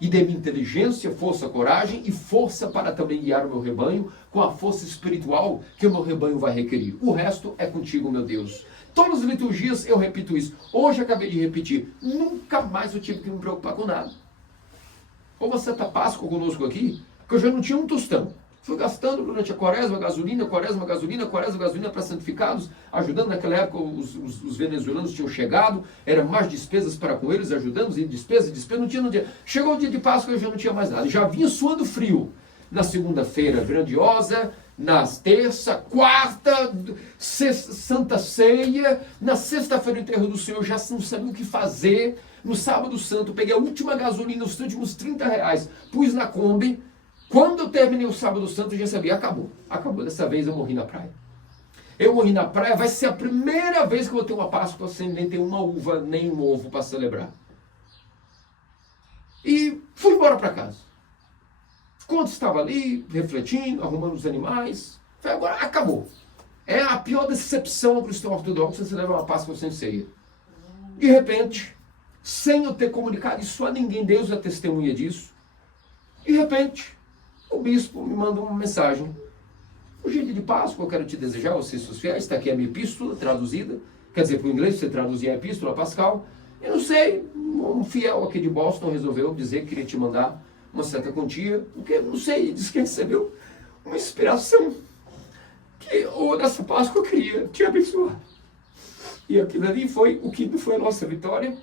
E dê-me inteligência, força, coragem e força para também guiar o meu rebanho com a força espiritual que o meu rebanho vai requerir. O resto é contigo, meu Deus. Todas as liturgias eu repito isso. Hoje acabei de repetir. Nunca mais eu tive que me preocupar com nada. Ou você está Páscoa conosco aqui, que eu já não tinha um tostão. Fui gastando durante a quaresma, gasolina para santificados, ajudando. Naquela época os venezuelanos tinham chegado, era mais despesas para com eles, ajudando, e despesa, não tinha. Chegou o dia de Páscoa, eu já não tinha mais nada. Já vinha suando frio. Na segunda-feira, grandiosa, na terça, quarta, Santa Ceia, na sexta-feira, o enterro do Senhor, já não sabia o que fazer. No sábado santo, peguei a última gasolina, os últimos R$30, pus na Kombi. Quando eu terminei o sábado santo, eu já sabia: acabou. Acabou, dessa vez eu morri na praia. Eu morri na praia, vai ser a primeira vez que eu vou ter uma Páscoa sem nem ter uma uva, nem um ovo para celebrar. E fui embora para casa. Quando estava ali, refletindo, arrumando os animais, falei: agora acabou. É a pior decepção ao cristão ortodoxo você celebrar uma Páscoa sem ceia. De repente, sem eu ter comunicado isso a ninguém, Deus é testemunha disso, de repente, o bispo me manda uma mensagem: hoje é dia de Páscoa, eu quero te desejar, vocês seus fiéis, está aqui a minha epístola traduzida, quer dizer, para o inglês você traduzia a epístola pascal. Eu não sei, um fiel aqui de Boston resolveu dizer que queria te mandar uma certa quantia, porque, não sei, disse que recebeu uma inspiração, que nessa Páscoa eu queria te abençoar. E aquilo ali foi o que foi a nossa vitória,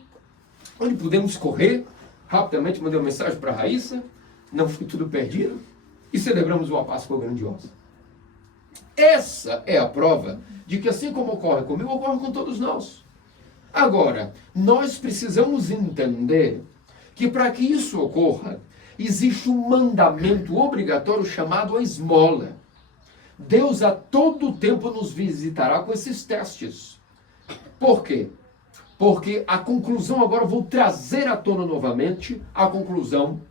onde pudemos correr, rapidamente mandei uma mensagem para a Raíssa, não foi tudo perdido, e celebramos uma Páscoa grandiosa. Essa é a prova de que, assim como ocorre comigo, ocorre com todos nós. Agora, nós precisamos entender que para que isso ocorra, existe um mandamento obrigatório chamado a esmola. Deus a todo tempo nos visitará com esses testes. Por quê? Porque a conclusão, agora vou trazer à tona novamente a conclusão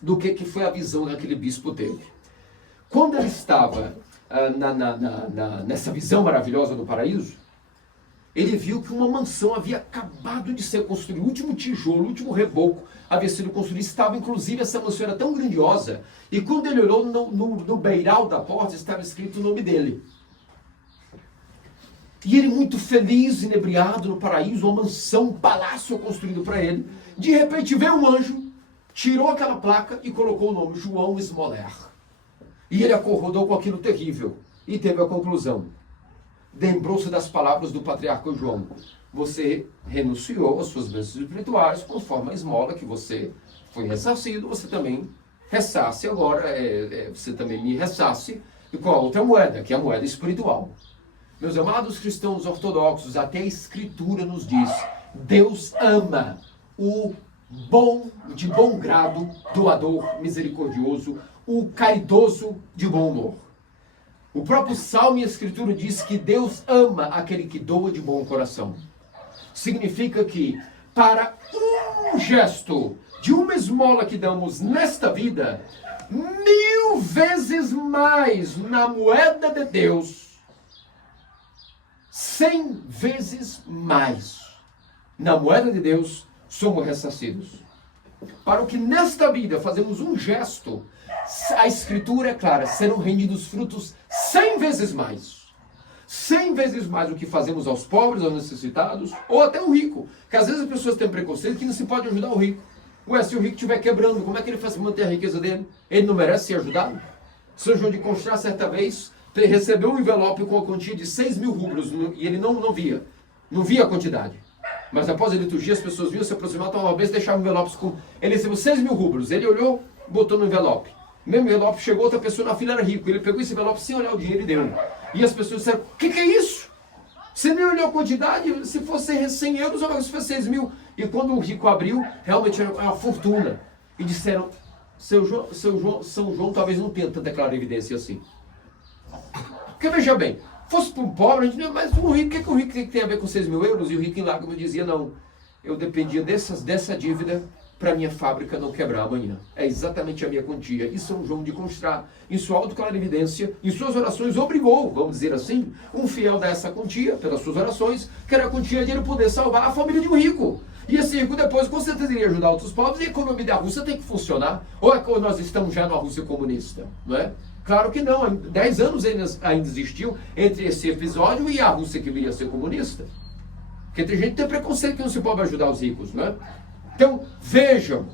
do que foi a visão que aquele bispo teve. Quando ele estava nessa visão maravilhosa do paraíso, ele viu que uma mansão havia acabado de ser construída, o último tijolo, o último reboco havia sido construído, estava inclusive, essa mansão era tão grandiosa, e quando ele olhou no beiral da porta, estava escrito o nome dele. E ele muito feliz, inebriado no paraíso, uma mansão, um palácio construído para ele. De repente veio um anjo, tirou aquela placa e colocou o nome João Smoller. E ele acordou com aquilo terrível e teve a conclusão. Lembrou-se das palavras do patriarca João: você renunciou às suas bênçãos espirituais, conforme a esmola que você foi ressarcido, você também ressarce agora, você também me ressarce com a outra moeda, que é a moeda espiritual. Meus amados cristãos ortodoxos, até a Escritura nos diz: Deus ama o de bom grado, doador, misericordioso, o caridoso de bom humor. O próprio Salmo e a Escritura diz que Deus ama aquele que doa de bom coração. Significa que para um gesto de uma esmola que damos nesta vida, 1000 vezes mais na moeda de Deus 100 vezes mais. Na moeda de Deus, somos ressarcidos. Para o que nesta vida fazemos um gesto, a Escritura é clara, serão rendidos frutos 100 vezes mais. 100 vezes mais o que fazemos aos pobres, aos necessitados, ou até o rico. Porque às vezes as pessoas têm preconceito que não se pode ajudar o rico. Ué, se o rico estiver quebrando, como é que ele faz para manter a riqueza dele? Ele não merece ser ajudado? São João de Constá, certa vez, recebeu um envelope com a quantia de 6.000 rublos, e ele não via a quantidade. Mas após a liturgia, as pessoas viam se aproximar, tomavam uma vez, deixavam envelopes com... Ele recebeu 6.000 rublos, ele olhou, botou no envelope. O mesmo envelope chegou, outra pessoa na fila era rico, ele pegou esse envelope sem olhar o dinheiro e deu. E as pessoas disseram, o que é isso? Você nem olhou a quantidade, se fosse 100 euros, ou se fosse 6.000. E quando o rico abriu, realmente era uma fortuna. E disseram, São João talvez não tenha tanta clara evidência assim. Porque veja bem, fosse para um pobre, a gente não, mas o rico, o que o rico tem a ver com 6.000 euros? E o rico em lágrimas dizia, não, eu dependia dessa dívida para minha fábrica não quebrar amanhã. É exatamente a minha quantia. E São João de Constá, em sua autoclarividência, em suas orações, obrigou, vamos dizer assim, um fiel dessa quantia, pelas suas orações, que era a quantia de ele poder salvar a família de um rico. E esse rico depois, com certeza, iria ajudar outros pobres, e a economia da Rússia tem que funcionar. Ou é que nós estamos já na Rússia comunista, não é? Claro que não, 10 anos ainda existiu entre esse episódio e a Rússia que viria a ser comunista. Porque tem gente que tem preconceito que não se pode ajudar os ricos, não é? Então, vejam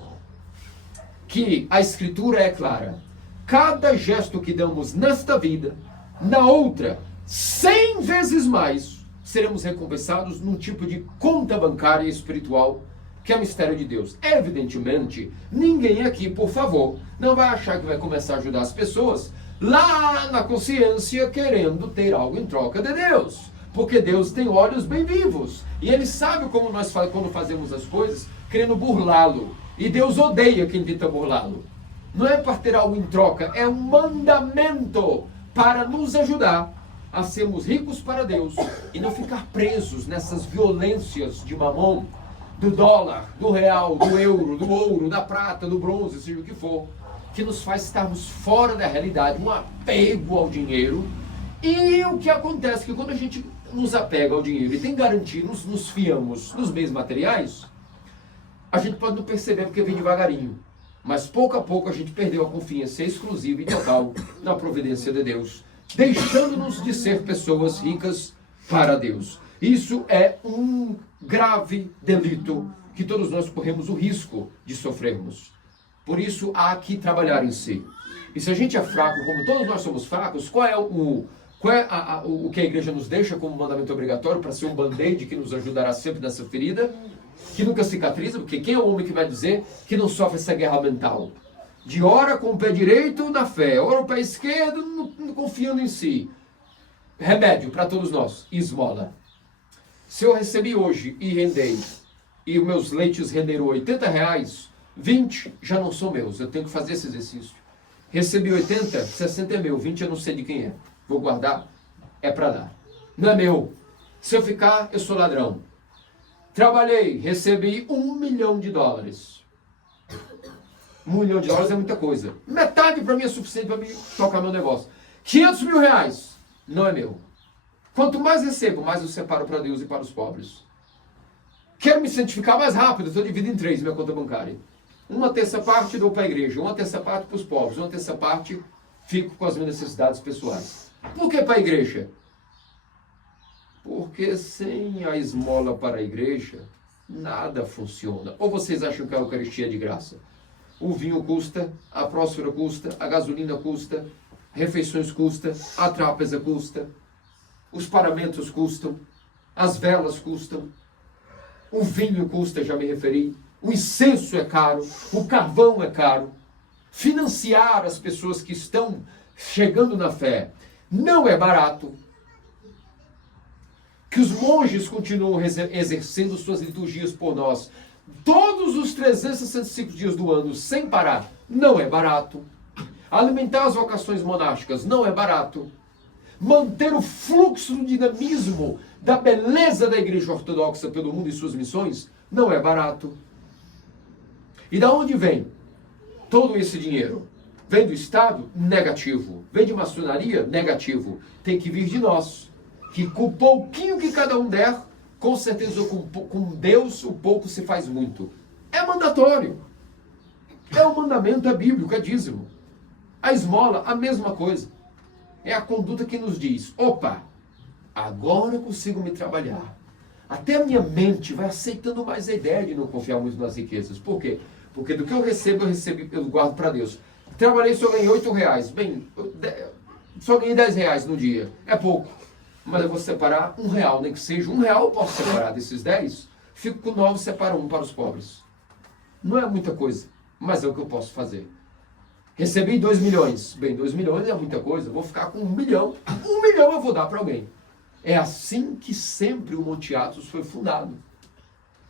que a Escritura é clara. Cada gesto que damos nesta vida, na outra, 100 vezes mais, seremos recompensados num tipo de conta bancária espiritual, que é o mistério de Deus. Evidentemente, ninguém aqui, por favor, não vai achar que vai começar a ajudar as pessoas lá na consciência, querendo ter algo em troca de Deus. Porque Deus tem olhos bem vivos. E Ele sabe como nós quando fazemos as coisas, querendo burlá-lo. E Deus odeia quem tenta burlá-lo. Não é para ter algo em troca, é um mandamento para nos ajudar a sermos ricos para Deus e não ficar presos nessas violências de mamon, do dólar, do real, do euro, do ouro, da prata, do bronze, seja o que for, que nos faz estarmos fora da realidade, um apego ao dinheiro. E o que acontece é que quando a gente nos apega ao dinheiro e tem garantia, nos fiamos nos bens materiais, a gente pode não perceber porque vem devagarinho. Mas pouco a pouco a gente perdeu a confiança exclusiva e total na providência de Deus, deixando-nos de ser pessoas ricas para Deus. Isso é um grave delito que todos nós corremos o risco de sofrermos. Por isso há que trabalhar em si. E se a gente é fraco, como todos nós somos fracos, qual é o que a igreja nos deixa como mandamento obrigatório para ser um band-aid que nos ajudará sempre nessa ferida, que nunca cicatriza? Porque quem é o homem que vai dizer que não sofre essa guerra mental? De ora com o pé direito na fé, ora o pé esquerdo confiando em si. Remédio para todos nós, esmola. Se eu recebi hoje e rendei, e os meus leites renderam R$80, 20 já não são meus, eu tenho que fazer esse exercício. Recebi 80, 60 é meu, 20 eu não sei de quem é. Vou guardar, é para dar. Não é meu. Se eu ficar, eu sou ladrão. Trabalhei, recebi $1 milhão. $1 milhão é muita coisa. Metade para mim é suficiente para me tocar meu negócio. R$500 mil, não é meu. Quanto mais recebo, mais eu separo para Deus e para os pobres. Quero me santificar mais rápido, então eu divido em 3 minha conta bancária. Uma terça parte dou para a igreja, uma terça parte para os pobres, uma terça parte fico com as minhas necessidades pessoais. Por que para a igreja? Porque sem a esmola para a igreja, nada funciona. Ou vocês acham que a Eucaristia é de graça? O vinho custa, a próspera custa, a gasolina custa, refeições custa, a trapeza custa, os paramentos custam, as velas custam, o vinho custa, já me referi, o incenso é caro, o carvão é caro. Financiar as pessoas que estão chegando na fé não é barato. Que os monges continuam exercendo suas liturgias por nós todos os 365 dias do ano, sem parar, não é barato. Alimentar as vocações monásticas não é barato. Manter o fluxo do dinamismo da beleza da Igreja Ortodoxa pelo mundo e suas missões não é barato. E da onde vem todo esse dinheiro? Vem do Estado? Negativo. Vem de maçonaria? Negativo. Tem que vir de nós, que com o pouquinho que cada um der, com certeza com Deus o pouco se faz muito. É mandatório. É um mandamento, é bíblico, é dízimo. A esmola, a mesma coisa. É a conduta que nos diz, opa, agora eu consigo me trabalhar. Até a minha mente vai aceitando mais a ideia de não confiar muito nas riquezas. Por quê? Porque do que eu recebo, eu guardo para Deus. Trabalhei, só ganhei R$8. Bem, só ganhei R$10 no dia. É pouco. Mas eu vou separar R$1, nem que seja R$1 eu posso separar desses 10. Fico com 9, separo 1 para os pobres. Não é muita coisa, mas é o que eu posso fazer. Recebi 2 milhões. Bem, 2 milhões é muita coisa. Eu vou ficar com 1 milhão. 1 milhão eu vou dar para alguém. É assim que sempre o Monte Athos foi fundado.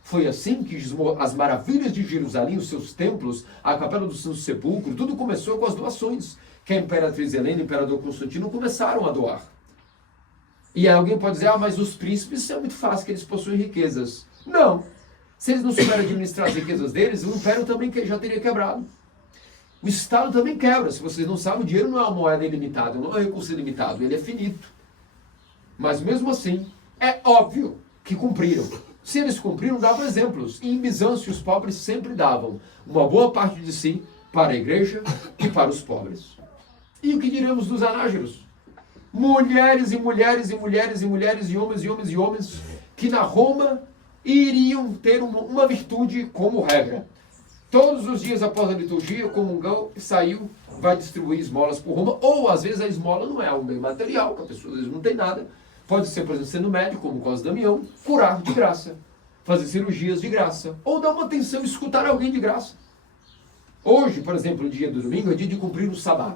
Foi assim que as maravilhas de Jerusalém, os seus templos, a Capela do Santo Sepulcro, tudo começou com as doações. Que a Imperatriz Helena e o Imperador Constantino começaram a doar. E aí alguém pode dizer, mas os príncipes é muito fácil que eles possuem riquezas. Não. Se eles não souberem administrar as riquezas deles, o Império também já teria quebrado. O Estado também quebra. Se vocês não sabem, o dinheiro não é uma moeda ilimitada, não é um recurso ilimitado, ele é finito. Mas mesmo assim, é óbvio que cumpriram. Se eles cumpriram, davam exemplos. E em Bizâncio, os pobres sempre davam uma boa parte de si para a igreja e para os pobres. E o que diremos dos anágeros? Mulheres e mulheres e mulheres e mulheres e homens e homens e homens que na Roma iriam ter uma virtude como regra. Todos os dias após a liturgia, comungão, saiu, vai distribuir esmolas por Roma. Ou às vezes a esmola não é um bem material, que a pessoa às vezes não tem nada. Pode ser, por exemplo, sendo médico, como o Cosme Damião, curar de graça, fazer cirurgias de graça, ou dar uma atenção, escutar alguém de graça. Hoje, por exemplo, no dia do domingo, é dia de cumprir o sabá.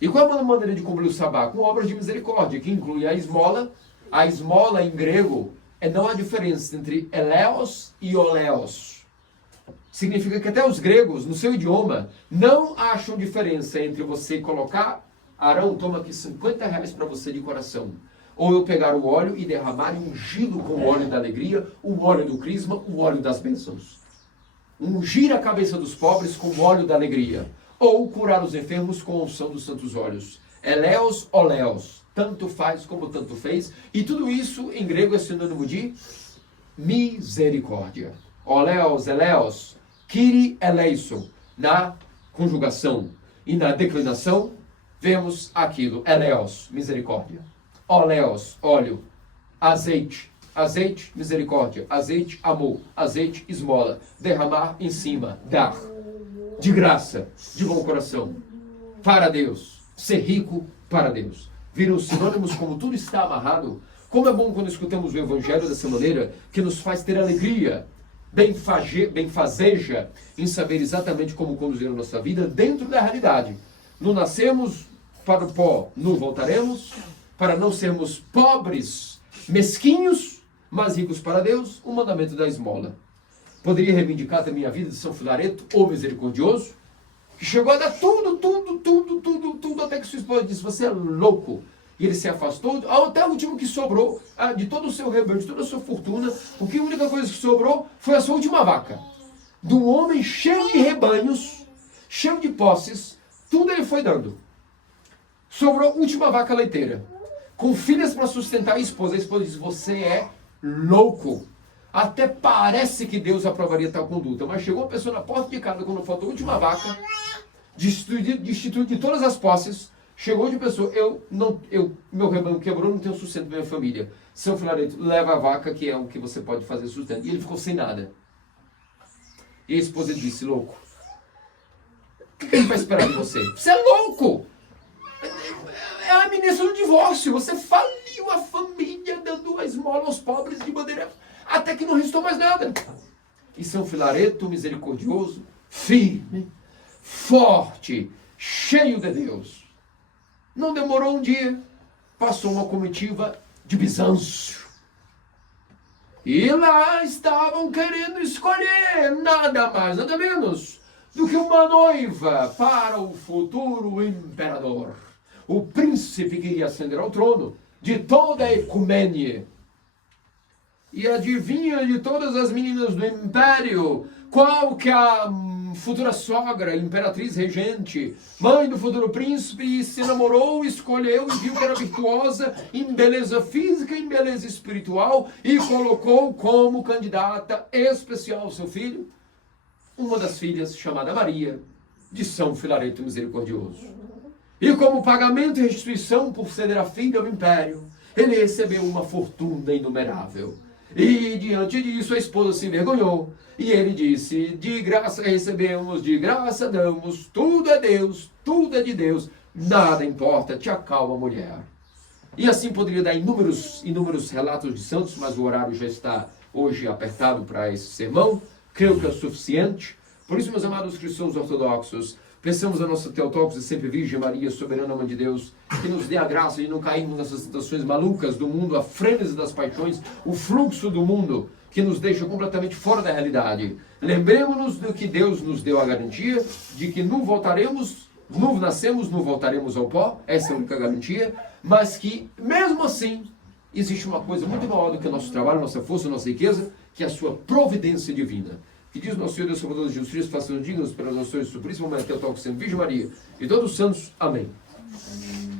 E qual é a maneira de cumprir o sabá? Com obras de misericórdia, que inclui a esmola. A esmola em grego, não há diferença entre eleos e oleos. Significa que até os gregos, no seu idioma, não acham diferença entre você colocar, Arão, toma aqui R$50 para você de coração. Ou eu pegar o óleo e derramar e ungí-lo com o óleo da alegria, o óleo do crisma, o óleo das bênçãos. Ungir a cabeça dos pobres com o óleo da alegria. Ou curar os enfermos com a unção dos santos óleos. Eleos, oleos. Tanto faz como tanto fez. E tudo isso em grego é sinônimo de misericórdia. Oleos, eleos, kiri eleison. Na conjugação e na declinação, vemos aquilo. Eleos, misericórdia. Oleos, óleo. Azeite. Azeite, misericórdia. Azeite, amor. Azeite, esmola. Derramar em cima. Dar. De graça. De bom coração. Para Deus. Ser rico para Deus. Viram os sinônimos como tudo está amarrado? Como é bom quando escutamos o Evangelho dessa maneira, que nos faz ter alegria, benfazeja, em saber exatamente como conduzir a nossa vida dentro da realidade. Não nascemos para o pó, não voltaremos, para não sermos pobres, mesquinhos, mas ricos para Deus, o mandamento da esmola. Poderia reivindicar também a vida de São Filareto, o misericordioso, que chegou a dar tudo, até que sua esposa disse, você é louco. E ele se afastou, até o último que sobrou, de todo o seu rebanho, de toda a sua fortuna, a única coisa que sobrou foi a sua última vaca. De um homem cheio de rebanhos, cheio de posses, tudo ele foi dando. Sobrou a última vaca leiteira, com filhas para sustentar a esposa. A esposa disse, você é louco. Até parece que Deus aprovaria tal conduta, mas chegou uma pessoa na porta de casa, quando faltou a última vaca, destituído de todas as posses, chegou de pessoa, meu rebanho quebrou, não tenho sustento da minha família. São Filareto, leva a vaca, que é o que você pode fazer sustento. E ele ficou sem nada. E a esposa disse, louco, o que a gente vai esperar de você? Você é louco! É a iminência do divórcio. Você faliu a família dando a esmola aos pobres de maneira até que não restou mais nada. E São Filareto, misericordioso, firme, forte, cheio de Deus. Não demorou um dia, passou uma comitiva de Bizâncio. E lá estavam querendo escolher nada mais, nada menos do que uma noiva para o futuro imperador. O príncipe que iria ascender ao trono de toda a Ecumênia. E adivinha de todas as meninas do império, qual que a futura sogra, imperatriz regente, mãe do futuro príncipe, se namorou, escolheu e viu que era virtuosa em beleza física e em beleza espiritual e colocou como candidata especial ao seu filho uma das filhas chamada Maria, de São Filareto Misericordioso. E como pagamento e restituição por ceder a filha ao império, ele recebeu uma fortuna inumerável. E diante disso a esposa se envergonhou. E ele disse: de graça recebemos, de graça damos, tudo é Deus, tudo é de Deus, nada importa, te acalma, mulher. E assim poderia dar inúmeros relatos de santos, mas o horário já está hoje apertado para esse sermão. Creio que é o suficiente. Por isso, meus amados cristãos ortodoxos, pensamos a nossa Teotocos e sempre Virgem Maria, soberana Mãe de Deus, que nos dê a graça de não cairmos nessas tentações malucas do mundo, a frênese das paixões, o fluxo do mundo, que nos deixa completamente fora da realidade. Lembremos-nos do que Deus nos deu a garantia, de que não voltaremos, não nascemos, não voltaremos ao pó, essa é a única garantia, mas que, mesmo assim, existe uma coisa muito maior do que o nosso trabalho, nossa força, nossa riqueza, que é a sua providência divina. Que diz nosso Senhor Deus Salvador de Jesus Cristo, façam dignos pelas noções do Supremo Momento, Teotocos sempre Virgem Maria e todos os santos. Amém.